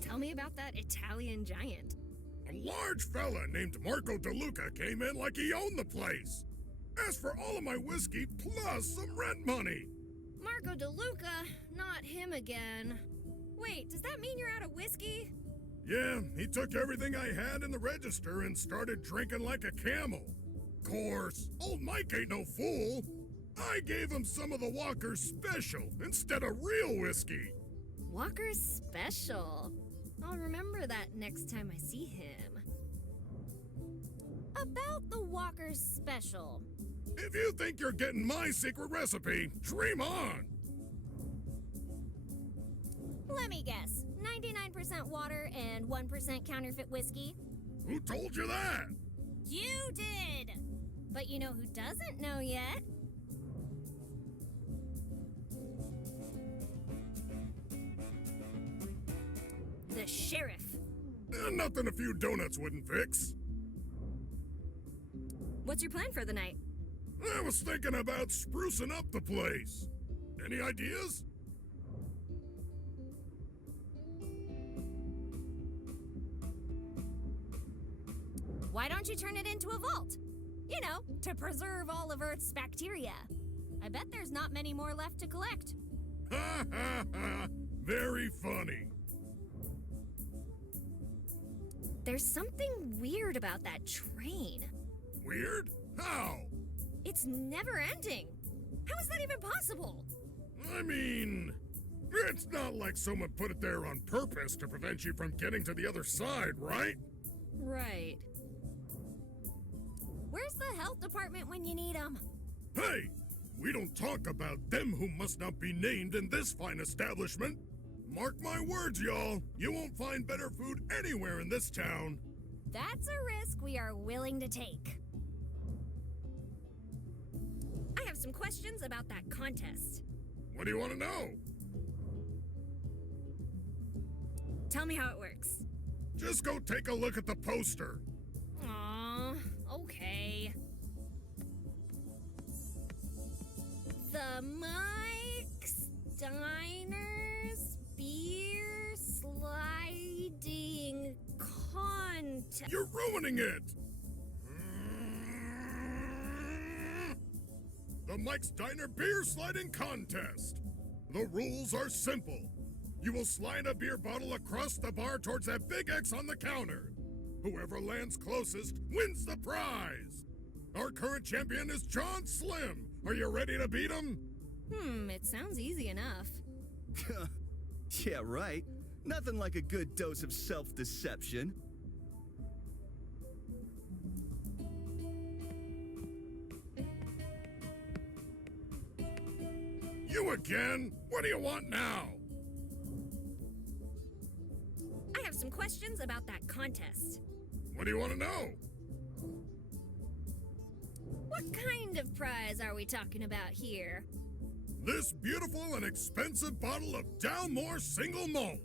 Tell me about that Italian giant. A large fella named Marco DeLuca came in like he owned the place. Asked for all of my whiskey plus some rent money. Marco DeLuca? Not him again. Wait, does that mean you're out of whiskey? Yeah, he took everything I had in the register and started drinking like a camel. Course, old Mike ain't no fool. I gave him some of the Walker's Special instead of real whiskey. Walker's Special. I'll remember that next time I see him. About the Walker's Special. If you think you're getting my secret recipe, dream on. Let me guess. 99% water and 1% counterfeit whiskey? Who told you that? You did! But you know who doesn't know yet? The sheriff. Nothing a few donuts wouldn't fix. What's your plan for the night? I was thinking about sprucing up the place. Any ideas? Why don't you turn it into a vault? You know, to preserve all of Earth's bacteria. I bet there's not many more left to collect. Ha ha ha! Very funny. There's something weird about that train. Weird? How? It's never ending. How is that even possible? I mean, it's not like someone put it there on purpose to prevent you from getting to the other side, right? Right. Where's the health department when you need them? Hey, we don't talk about them who must not be named in this fine establishment. Mark my words, y'all. You won't find better food anywhere in this town. That's a risk we are willing to take. I have some questions about that contest. What do you want to know? Tell me how it works. Just go take a look at the poster. Aw, okay. The Mike's Diners Beer Sliding Contest. You're ruining it! The Mike's Diner Beer Sliding Contest. The rules are simple. You will slide a beer bottle across the bar towards that big X on the counter. Whoever lands closest wins the prize. Our current champion is John Slim. Are you ready to beat him? It sounds easy enough. Yeah, right. Nothing like a good dose of self-deception. You again? What do you want now? I have some questions about that contest. What do you want to know? What kind of prize are we talking about here? This beautiful and expensive bottle of Dalmore Single Malt.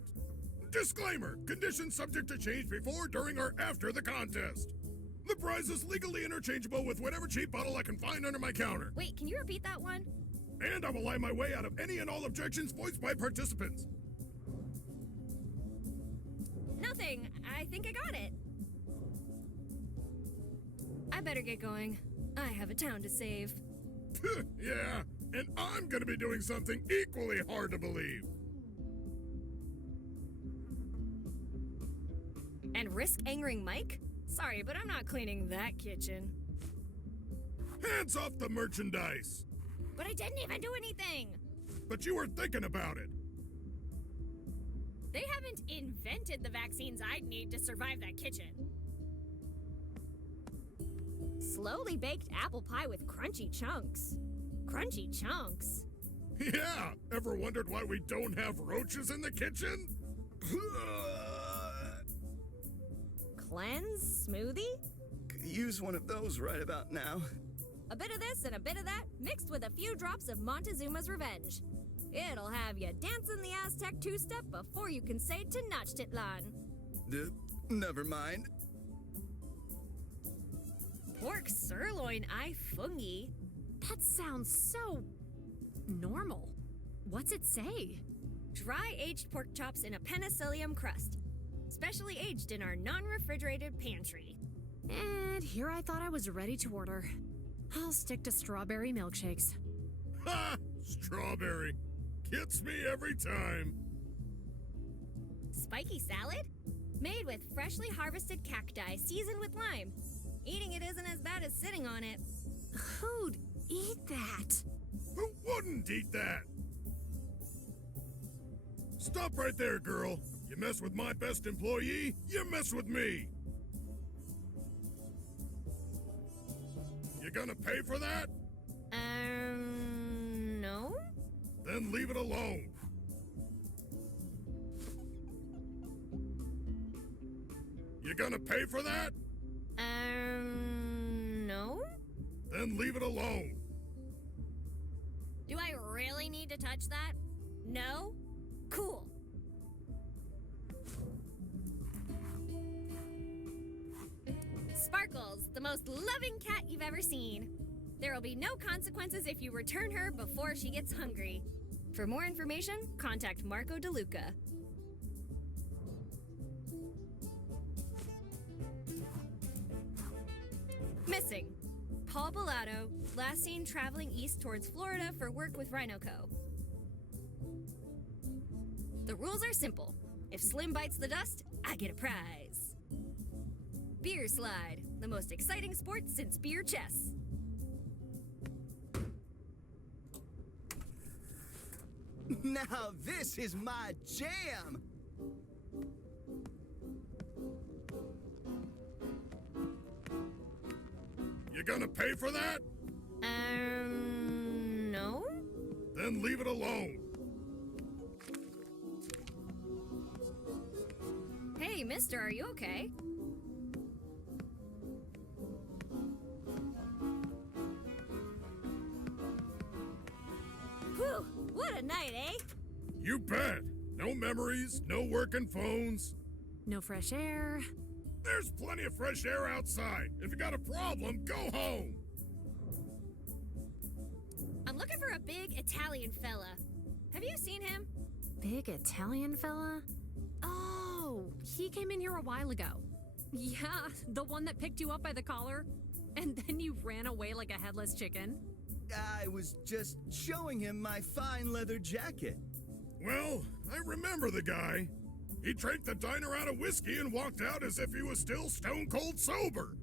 Disclaimer, conditions subject to change before, during, or after the contest. The prize is legally interchangeable with whatever cheap bottle I can find under my counter. Wait, can you repeat that one? And I will lie my way out of any and all objections voiced by participants. Nothing. I think I got it. I better get going. I have a town to save. Yeah, and I'm gonna be doing something equally hard to believe. And risk angering Mike? Sorry, but I'm not cleaning that kitchen. Hands off the merchandise. But I didn't even do anything! But you were thinking about it. They haven't invented the vaccines I'd need to survive that kitchen. Slowly baked apple pie with crunchy chunks. Crunchy chunks? Yeah, ever wondered why we don't have roaches in the kitchen? Cleanse smoothie? Could use one of those right about now. A bit of this and a bit of that, mixed with a few drops of Montezuma's Revenge. It'll have you dancing the Aztec two-step before you can say Tenochtitlan. Never mind. Pork sirloin ai fungi? That sounds so normal. What's it say? Dry-aged pork chops in a penicillium crust. Specially aged in our non-refrigerated pantry. And here I thought I was ready to order. I'll stick to strawberry milkshakes. Ha! Strawberry. Gets me every time. Spiky salad? Made with freshly harvested cacti seasoned with lime. Eating it isn't as bad as sitting on it. Who'd eat that? Who wouldn't eat that? Stop right there, girl. You mess with my best employee, you mess with me. You gonna pay for that? No? Then leave it alone. You gonna pay for that? No? Then leave it alone. Do I really need to touch that? No? Cool. Sparkles, the most loving cat you've ever seen. There will be no consequences if you return her before she gets hungry. For more information, contact Marco DeLuca. Missing. Paul Bellato, last seen traveling east towards Florida for work with RhinoCo. The rules are simple. If Slim bites the dust, I get a prize. Beer slide, the most exciting sport since beer chess. Now this is my jam! You gonna pay for that? No? Then leave it alone. Hey, mister, are you okay? Whew, what a night, eh? You bet. No memories, no working phones. No fresh air. There's plenty of fresh air outside. If you got a problem, go home. I'm looking for a big Italian fella. Have you seen him? Big Italian fella? Oh, he came in here a while ago. Yeah, the one that picked you up by the collar, and then you ran away like a headless chicken. I was just showing him my fine leather jacket. Well, I remember the guy. He drank the diner out of whiskey and walked out as if he was still stone cold sober.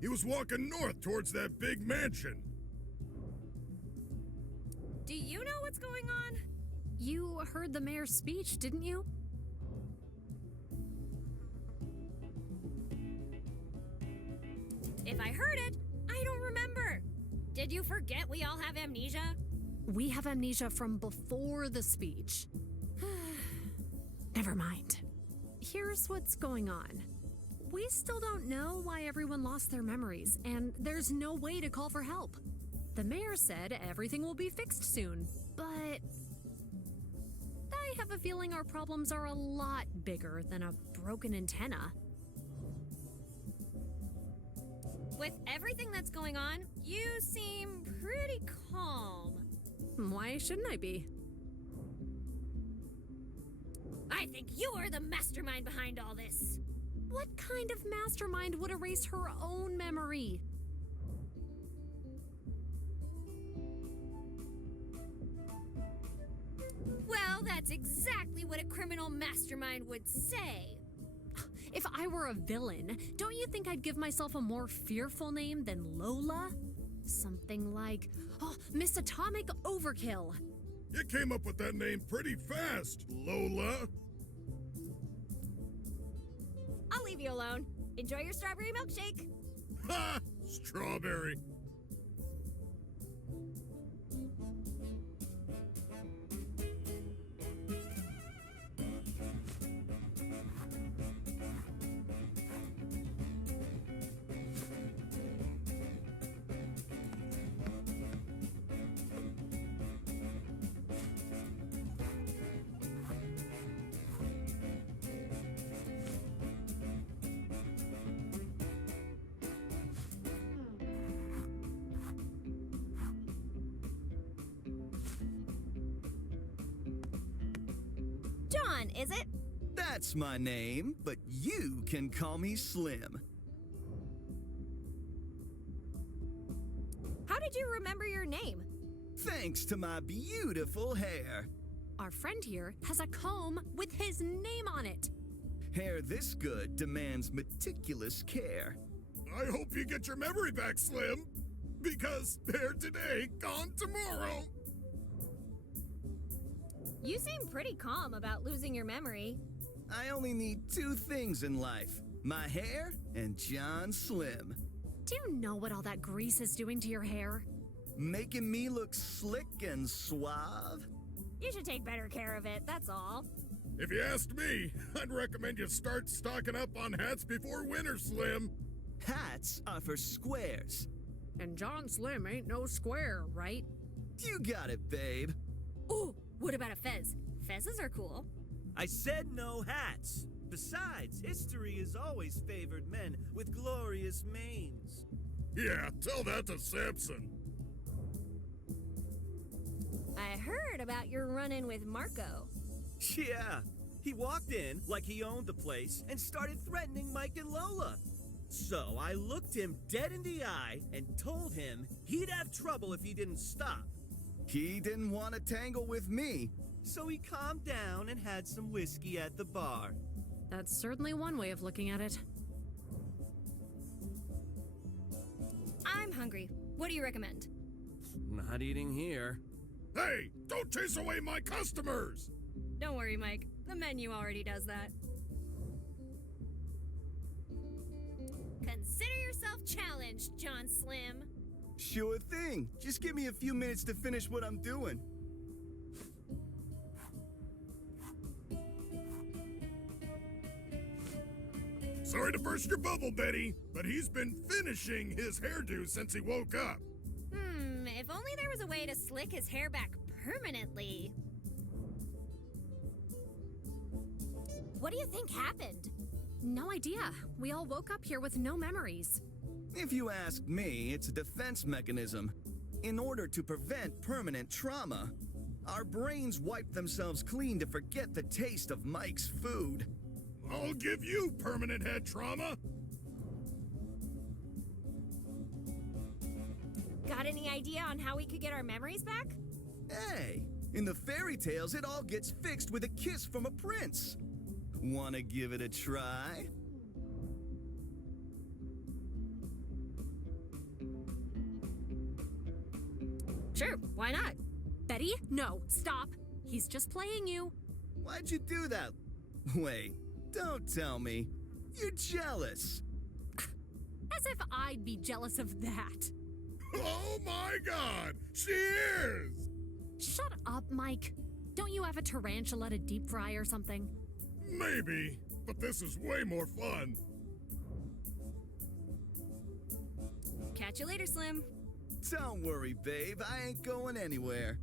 He was walking north towards that big mansion. Do you know what's going on? You heard the mayor's speech, didn't you? If I heard it, I don't remember. Did you forget we all have amnesia? We have amnesia from before the speech. Never mind. Here's what's going on. We still don't know why everyone lost their memories, and there's no way to call for help. The mayor said everything will be fixed soon, but I have a feeling our problems are a lot bigger than a broken antenna. With everything that's going on, you seem pretty calm. Why shouldn't I be? I think you're the mastermind behind all this. What kind of mastermind would erase her own memory? Well, that's exactly what a criminal mastermind would say. If I were a villain, don't you think I'd give myself a more fearful name than Lola? Something like, Miss Atomic Overkill. You came up with that name pretty fast, Lola. I'll leave you alone. Enjoy your strawberry milkshake. Ha! Strawberry. John, is it? That's my name, but you can call me Slim. How did you remember your name? Thanks to my beautiful hair. Our friend here has a comb with his name on it. Hair this good demands meticulous care. I hope you get your memory back, Slim. Because hair today, gone tomorrow. You seem pretty calm about losing your memory. I only need two things in life, my hair and John Slim. Do you know what all that grease is doing to your hair? Making me look slick and suave. You should take better care of it, that's all. If you asked me, I'd recommend you start stocking up on hats before winter, Slim. Hats are for squares. And John Slim ain't no square, right? You got it, babe. Ooh, what about a fez? Fezzes are cool. I said no hats. Besides, history has always favored men with glorious manes. Yeah, tell that to Samson. I heard about your run-in with Marco. Yeah, he walked in like he owned the place and started threatening Mike and Lola. So I looked him dead in the eye and told him he'd have trouble if he didn't stop. He didn't want to tangle with me. So he calmed down and had some whiskey at the bar. That's certainly one way of looking at it. I'm hungry. What do you recommend? Not eating here. Hey, don't chase away my customers! Don't worry, Mike. The menu already does that. Consider yourself challenged, John Slim. Sure thing. Just give me a few minutes to finish what I'm doing. Sorry to burst your bubble, Betty, but he's been finishing his hairdo since he woke up. If only there was a way to slick his hair back permanently. What do you think happened? No idea. We all woke up here with no memories. If you ask me, it's a defense mechanism. In order to prevent permanent trauma, our brains wipe themselves clean to forget the taste of Mike's food. I'll give you permanent head trauma. Got any idea on how we could get our memories back? Hey, in the fairy tales, it all gets fixed with a kiss from a prince. Wanna give it a try? Sure, why not? Betty, no, stop. He's just playing you. Why'd you do that? Wait, don't tell me. You're jealous. As if I'd be jealous of that. Oh my God, she is! Shut up, Mike. Don't you have a tarantula to deep fry or something? Maybe, but this is way more fun. Catch you later, Slim. Don't worry, babe. I ain't going anywhere.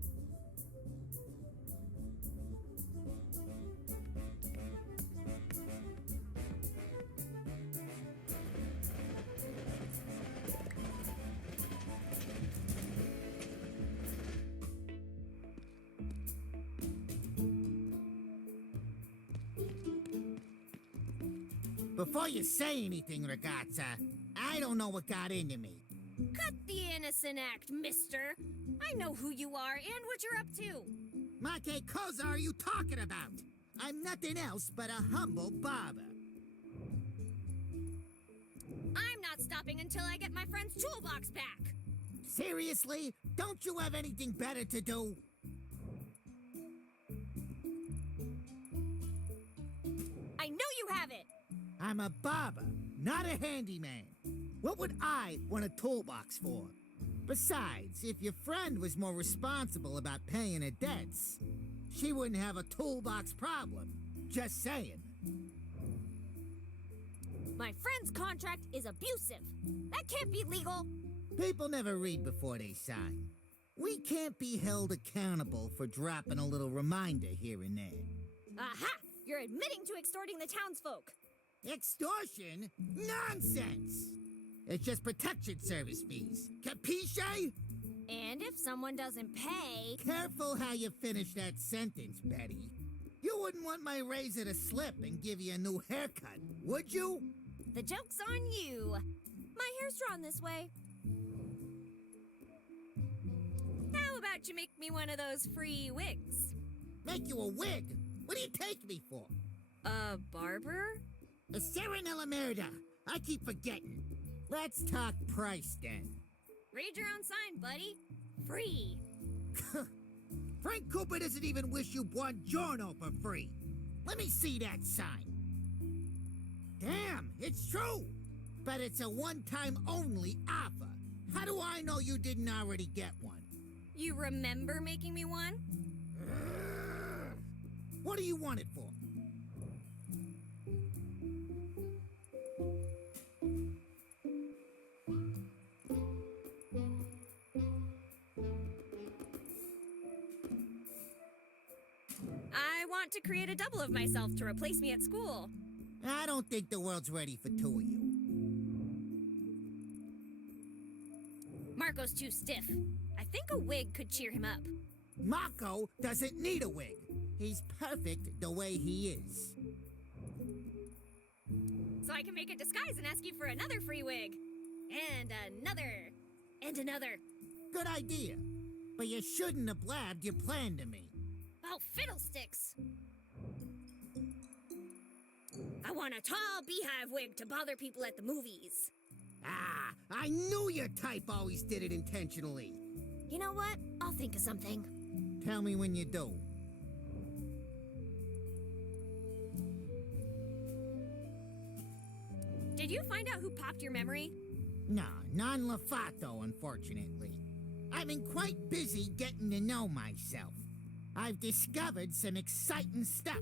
Before you say anything, ragazza, I don't know what got into me. Cut the innocent act, mister. I know who you are and what you're up to. Ma che cosa are you talking about? I'm nothing else but a humble barber. I'm not stopping until I get my friend's toolbox back. Seriously? Don't you have anything better to do? I know you have it! I'm a barber, not a handyman. What would I want a toolbox for? Besides, if your friend was more responsible about paying her debts, she wouldn't have a toolbox problem. Just saying. My friend's contract is abusive. That can't be legal. People never read before they sign. We can't be held accountable for dropping a little reminder here and there. Aha! You're admitting to extorting the townsfolk. Extortion? Nonsense! It's just protection service fees. Capisce? And if someone doesn't pay... Careful how you finish that sentence, Betty. You wouldn't want my razor to slip and give you a new haircut, would you? The joke's on you. My hair's drawn this way. How about you make me one of those free wigs? Make you a wig? What do you take me for? A barber? A Serenella Merida. I keep forgetting. Let's talk price then. Read your own sign, buddy. Free. Frank Cooper doesn't even wish you buongiorno for free. Let me see that sign. Damn, it's true. But it's a one-time only offer. How do I know you didn't already get one? You remember making me one? What do you want it for? I want to create a double of myself to replace me at school. I don't think the world's ready for two of you. Marco's too stiff. I think a wig could cheer him up. Marco doesn't need a wig. He's perfect the way he is. So I can make a disguise and ask you for another free wig. And another. And another. Good idea. But you shouldn't have blabbed your plan to me. Oh, fiddlesticks. I want a tall beehive wig to bother people at the movies. Ah, I knew your type always did it intentionally. You know what? I'll think of something. Tell me when you do. Did you find out who popped your memory? Nah, non-Lafato, unfortunately. I've been quite busy getting to know myself. I've discovered some exciting stuff.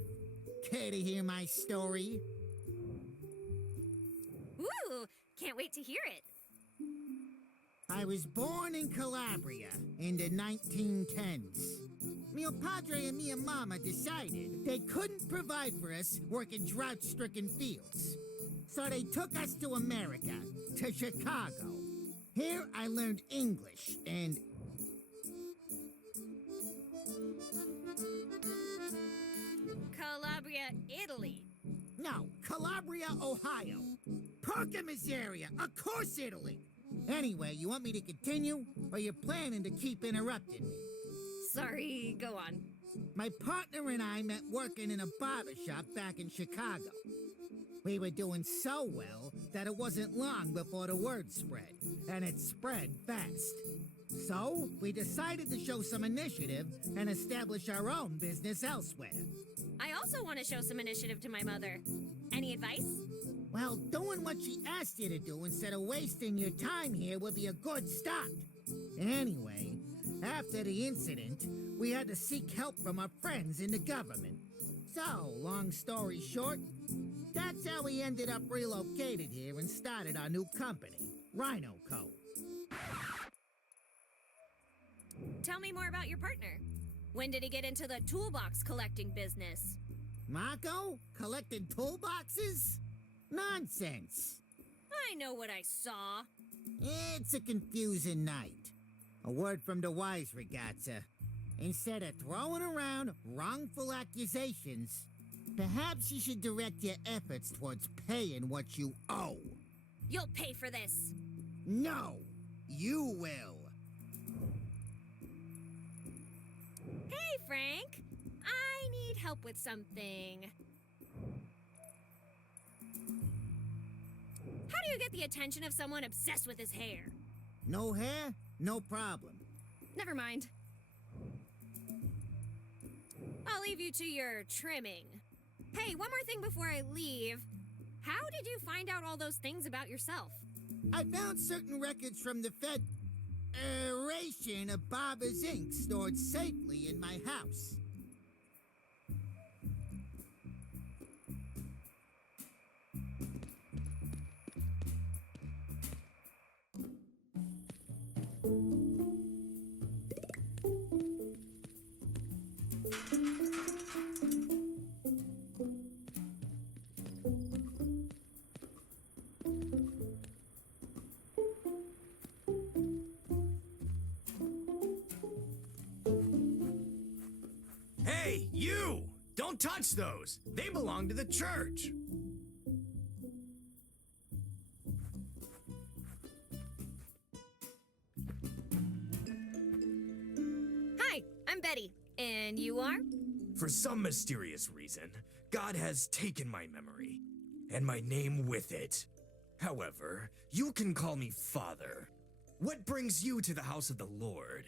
Care to hear my story? Ooh, can't wait to hear it. I was born in Calabria in the 1910s. Mio padre and mia mama decided they couldn't provide for us working drought-stricken fields. So they took us to America, to Chicago. Here I learned English and... Calabria, Italy. No, Calabria, Ohio. Porca miseria, of course Italy. Anyway, you want me to continue, or you're planning to keep interrupting me? Sorry, go on. My partner and I met working in a barber shop back in Chicago. We were doing so well that it wasn't long before the word spread, and it spread fast. So, we decided to show some initiative and establish our own business elsewhere. I also want to show some initiative to my mother. Any advice? Well, doing what she asked you to do instead of wasting your time here would be a good start. Anyway, after the incident, we had to seek help from our friends in the government. So, long story short, that's how we ended up relocated here and started our new company, Rhino Co. Tell me more about your partner. When did he get into the toolbox collecting business? Marco? Collecting toolboxes? Nonsense. I know what I saw. It's a confusing night. A word from the wise, ragazza. Instead of throwing around wrongful accusations, perhaps you should direct your efforts towards paying what you owe. You'll pay for this. No, you will. Hey, Frank. I need help with something. How do you get the attention of someone obsessed with his hair? No hair? No problem. Never mind. I'll leave you to your trimming. Hey, one more thing before I leave. How did you find out all those things about yourself? I found certain records from the Federation of Barber's Ink stored safely in my house. Hey, you! Don't touch those! They belong to the church! Hi, I'm Betty. And you are? For some mysterious reason, God has taken my memory, and my name with it. However, you can call me Father. What brings you to the house of the Lord?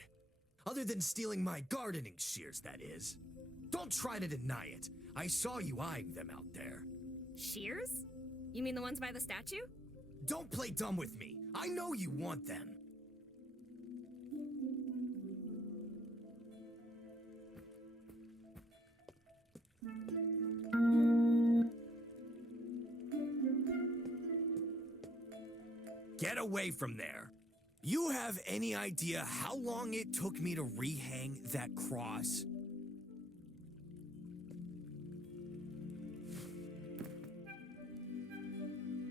Other than stealing my gardening shears, that is. Don't try to deny it. I saw you eyeing them out there. Shears? You mean the ones by the statue? Don't play dumb with me. I know you want them. Get away from there. You have any idea how long it took me to rehang that cross?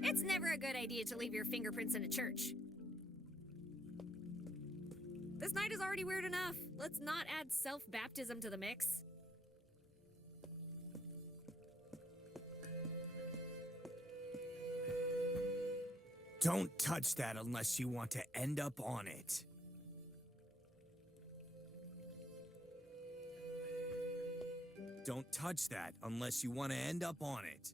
It's never a good idea to leave your fingerprints in a church. This night is already weird enough. Let's not add self-baptism to the mix. Don't touch that unless you want to end up on it. Don't touch that unless you want to end up on it.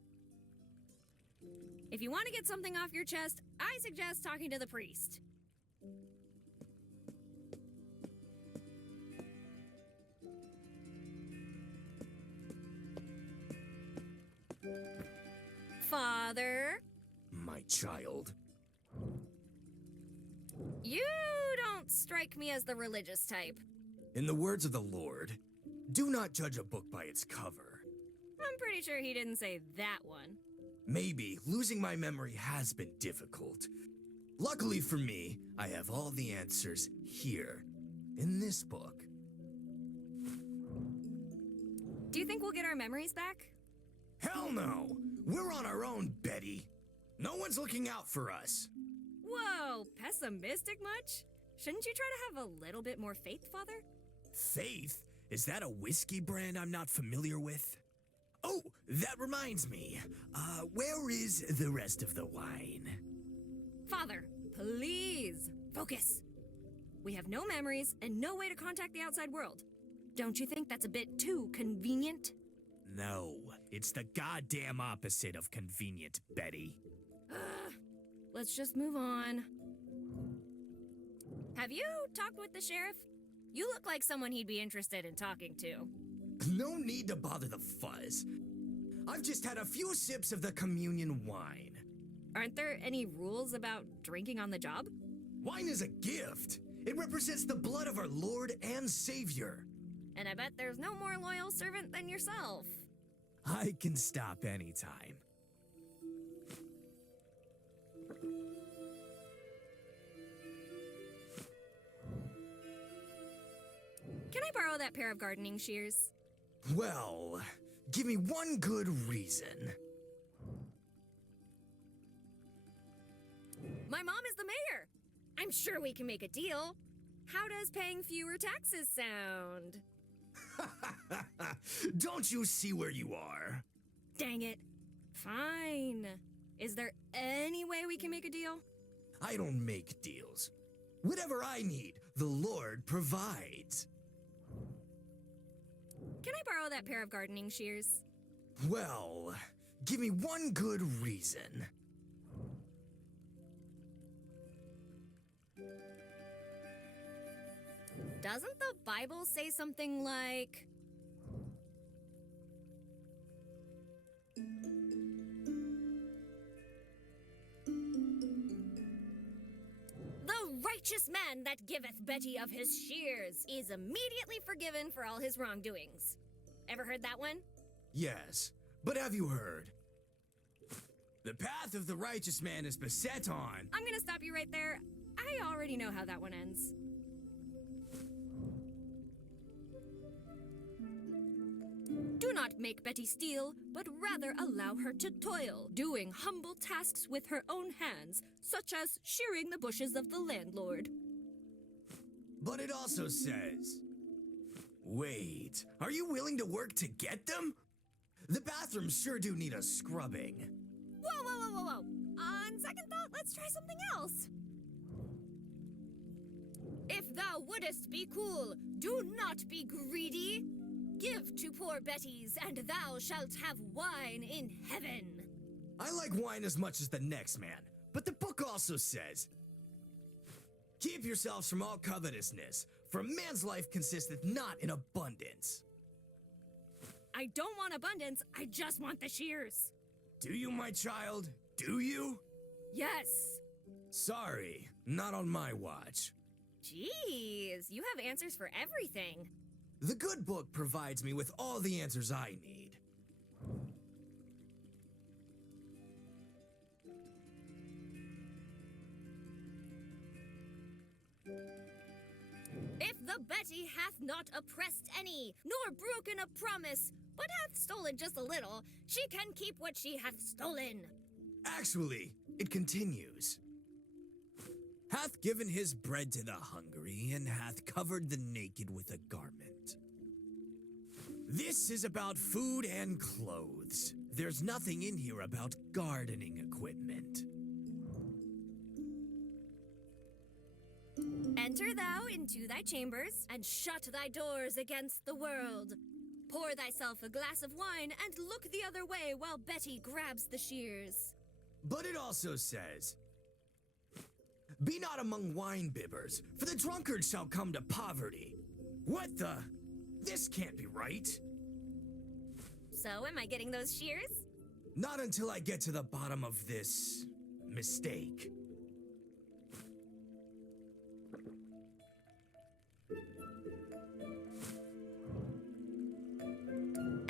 If you want to get something off your chest, I suggest talking to the priest. Father? My child. You don't strike me as the religious type. In the words of the Lord, do not judge a book by its cover. I'm pretty sure he didn't say that one. Maybe losing my memory has been difficult. Luckily for me, I have all the answers here, in this book. Do you think we'll get our memories back? Hell no! We're on our own, Betty. No one's looking out for us. Whoa, pessimistic much? Shouldn't you try to have a little bit more faith, Father? Faith? Is that a whiskey brand I'm not familiar with? Oh, that reminds me. Where is the rest of the wine? Father, please, focus. We have no memories and no way to contact the outside world. Don't you think that's a bit too convenient? No, it's the goddamn opposite of convenient, Betty. Let's just move on. Have you talked with the sheriff? You look like someone he'd be interested in talking to. No need to bother the fuzz. I've just had a few sips of the communion wine. Aren't there any rules about drinking on the job? Wine is a gift. It represents the blood of our Lord and Savior. And I bet there's no more loyal servant than yourself. I can stop anytime. Can I borrow that pair of gardening shears? Well, give me one good reason. My mom is the mayor. I'm sure we can make a deal. How does paying fewer taxes sound? Don't you see where you are? Dang it. Fine. Is there any way we can make a deal? I don't make deals. Whatever I need, the Lord provides. Can I borrow that pair of gardening shears? Well, give me one good reason. Doesn't the Bible say something like... The righteous man that giveth Betty of his shears is immediately forgiven for all his wrongdoings. Ever heard that one? Yes, but have you heard? The path of the righteous man is beset on. I'm gonna stop you right there. I already know how that one ends. Do not make Betty steal, but rather allow her to toil, doing humble tasks with her own hands, such as shearing the bushes of the landlord. But it also says... Wait, are you willing to work to get them? The bathrooms sure do need a scrubbing. Whoa, whoa, whoa, whoa, whoa! On second thought, let's try something else. If thou wouldest be cool, do not be greedy. Give to poor Betty's, and thou shalt have wine in heaven. I like wine as much as the next man, but the book also says, keep yourselves from all covetousness, for a man's life consisteth not in abundance. I don't want abundance, I just want the shears. Do you, my child? Do you? Yes. Sorry, not on my watch. Jeez, you have answers for everything. The good book provides me with all the answers I need. If the Betty hath not oppressed any, nor broken a promise, but hath stolen just a little, she can keep what she hath stolen. Actually, it continues. Hath given his bread to the hungry, and hath covered the naked with a garment. This is about food and clothes. There's nothing in here about gardening equipment. Enter thou into thy chambers, and shut thy doors against the world. Pour thyself a glass of wine, and look the other way while Betty grabs the shears. But it also says, be not among wine bibbers, for the drunkard shall come to poverty. What the? This can't be right. So, am I getting those shears? Not until I get to the bottom of this mistake.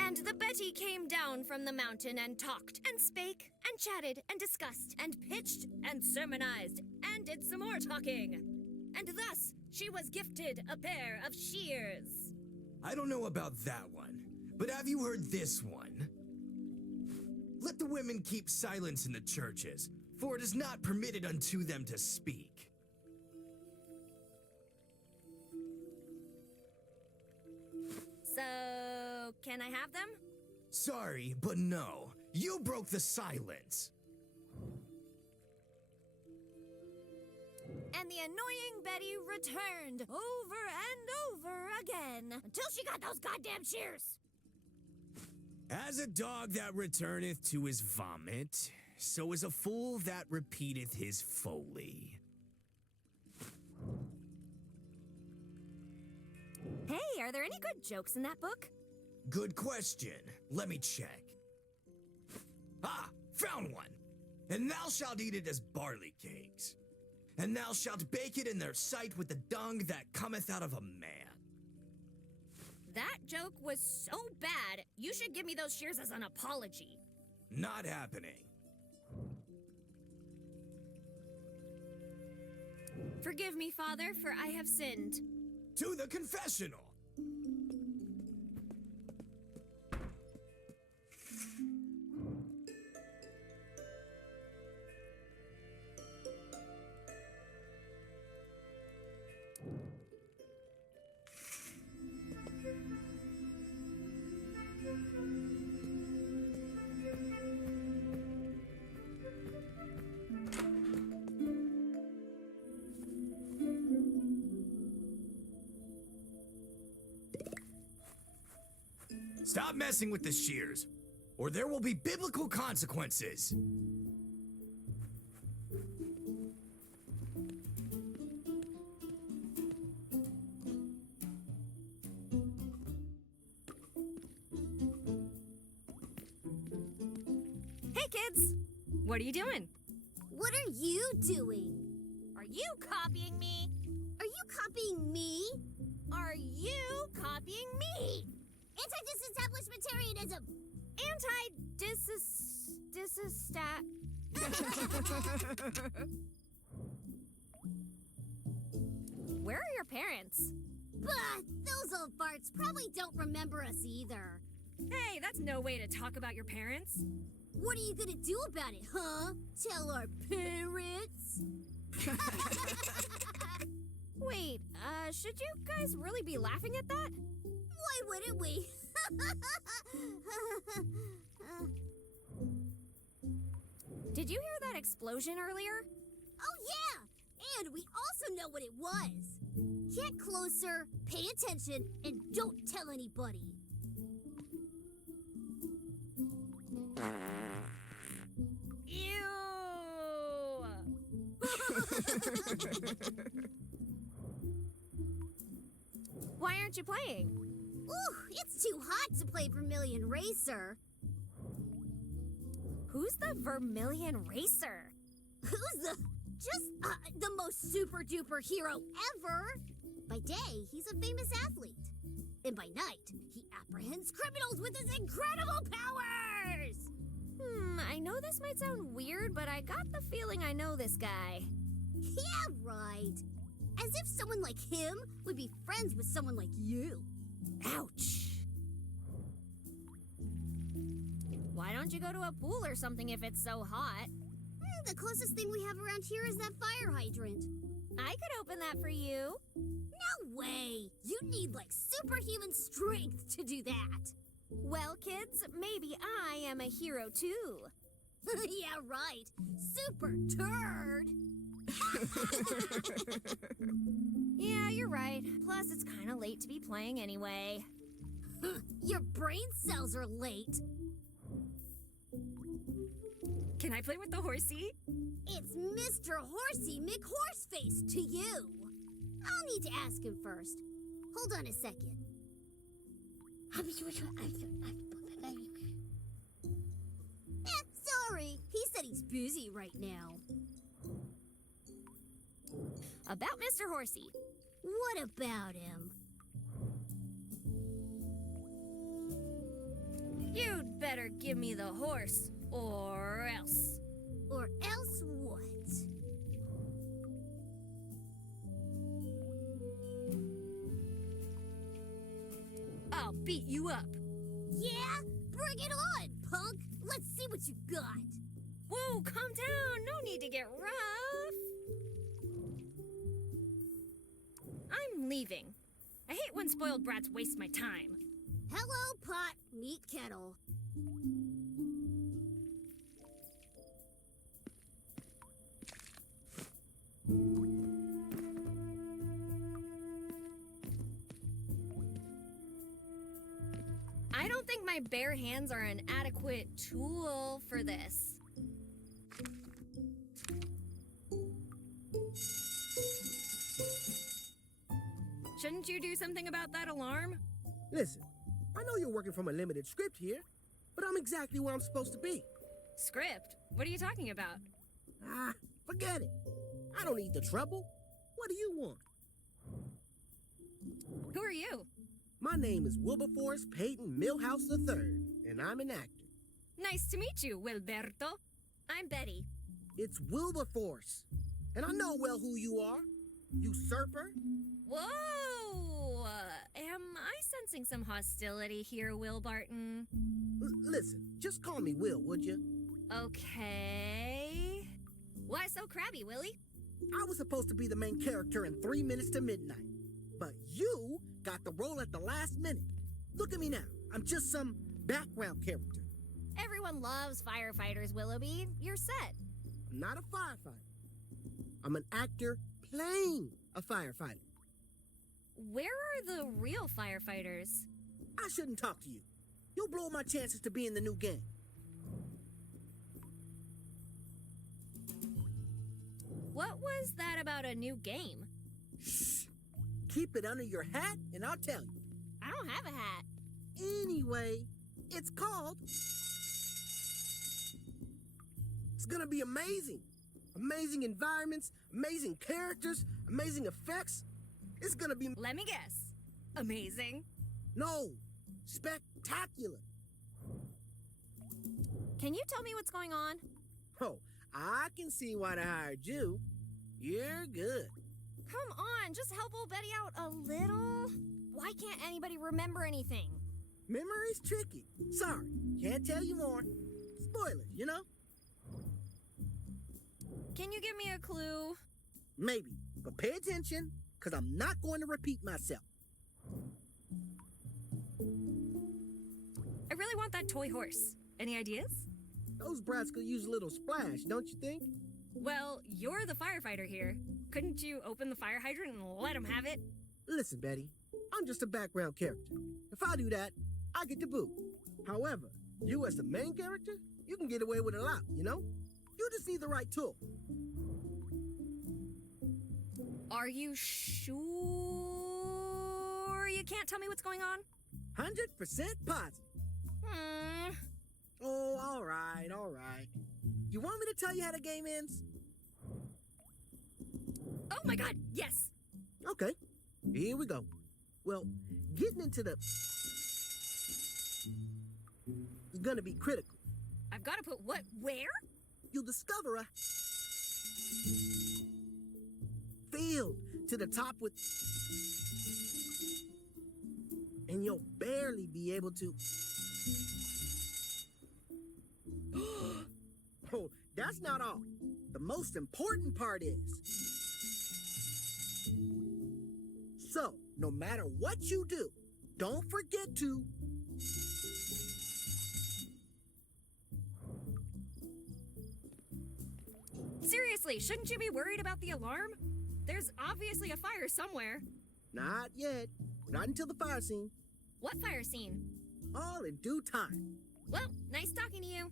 And the Betty came down from the mountain and talked, and spake, and chatted, and discussed, and pitched, and sermonized, and did some more talking. And thus she was gifted a pair of shears. I don't know about that one, but have you heard this one? Let the women keep silence in the churches, for it is not permitted unto them to speak. So, can I have them? Sorry, but no. You broke the silence. And the annoying Betty returned over and over again until she got those goddamn shears. As a dog that returneth to his vomit, so is a fool that repeateth his folly. Hey, are there any good jokes in that book? Good question. Let me check. Ah, found one. And thou shalt eat it as barley cakes. And thou shalt bake it in their sight with the dung that cometh out of a man. That joke was so bad, you should give me those shears as an apology. Not happening. Forgive me, Father, for I have sinned. To the confessional. Stop messing with the shears, or there will be biblical consequences. kids. What are you doing? What are you doing? Are you copying me? Are you copying me? Are you copying me? Anti-disestablishmentarianism! Anti-disestat... Where are your parents? Bah! Those old farts probably don't remember us either. Hey, that's no way to talk about your parents. What are you gonna do about it, huh? Tell our parents? Wait, should you guys really be laughing at that? Why wouldn't we? Did you hear that explosion earlier? Oh, yeah! And we also know what it was. Get closer, pay attention, and don't tell anybody. Ew! Why aren't you playing? Ooh, it's too hot to play Vermilion Racer. Who's the Vermilion Racer? Who's the most super duper hero ever? By day, he's a famous athlete. And by night, he apprehends criminals with his incredible powers! I know this might sound weird, but I got the feeling I know this guy. Yeah, right. As if someone like him would be friends with someone like you. Ouch. Why don't you go to a pool or something if it's so hot? The closest thing we have around here is that fire hydrant. I could open that for you. No way! You need, like, superhuman strength to do that. Well, kids, maybe I am a hero too. Yeah, right. Super turd. Yeah, you're right. Plus, it's kind of late to be playing anyway. Your brain cells are late. Can I play with the horsey? It's Mr. Horsey McHorseface to you. I'll need to ask him first. Hold on a second. Sorry. He said he's busy right now. About Mr. Horsey. What about him? You'd better give me the horse, or else. Or else what? I'll beat you up. Yeah? Bring it on, punk! Let's see what you got. Whoa, calm down. No need to get rough. I'm leaving. I hate when spoiled brats waste my time. Hello, pot, meet kettle. I don't think my bare hands are an adequate tool for this. Shouldn't you do something about that alarm? Listen, I know you're working from a limited script here, but I'm exactly where I'm supposed to be. Script? What are you talking about? Ah, forget it. I don't need the trouble. What do you want? Who are you? My name is Wilberforce Peyton Millhouse III, and I'm an actor. Nice to meet you, Wilberto. I'm Betty. It's Wilberforce, and I know well who you are. Usurper. Whoa! Am I sensing some hostility here, Will Barton? Listen, just call me Will, would you? Okay. Why so crabby, Willie? I was supposed to be the main character in 3 Minutes to Midnight, but you got the role at the last minute. Look at me now. I'm just some background character. Everyone loves firefighters, Willoughby. You're set. I'm not a firefighter. I'm an actor playing a firefighter. Where are the real firefighters? I shouldn't talk to you. You'll blow my chances to be in the new game. What was that about a new game? Shh. Keep it under your hat and I'll tell you. I don't have a hat. Anyway, it's called gonna be amazing. Amazing environments, amazing characters, amazing effects. It's gonna be... Let me guess. Amazing. No, spectacular. Can you tell me what's going on? Oh, I can see why they hired you. You're good. Come on, just help old Betty out a little. Why can't anybody remember anything? Memory's tricky. Sorry, can't tell you more. Spoilers, you know? Can you give me a clue? Maybe, but pay attention, because I'm not going to repeat myself. I really want that toy horse. Any ideas? Those brats could use a little splash, don't you think? Well, you're the firefighter here. Couldn't you open the fire hydrant and let him have it? Listen, Betty, I'm just a background character. If I do that, I get the boot. However, you as the main character, you can get away with a lot, you know? You just need the right tool. Are you sure you can't tell me what's going on? 100% positive. Oh, all right. You want me to tell you how the game ends? Oh my god, yes! Okay, here we go. Well, getting into the... is gonna be critical. I've gotta put what where? You'll discover a... field to the top with... and you'll barely be able to... Oh, that's not all. The most important part is... so, no matter what you do, don't forget to... Seriously, shouldn't you be worried about the alarm? There's obviously a fire somewhere. Not yet. Not until the fire scene. What fire scene? All in due time. Well, nice talking to you.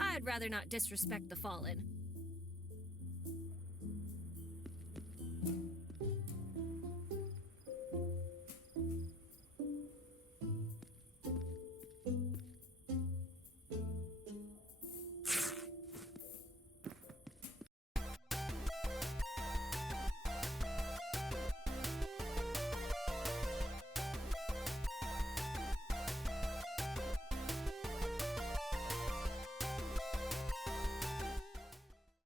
I'd rather not disrespect the fallen.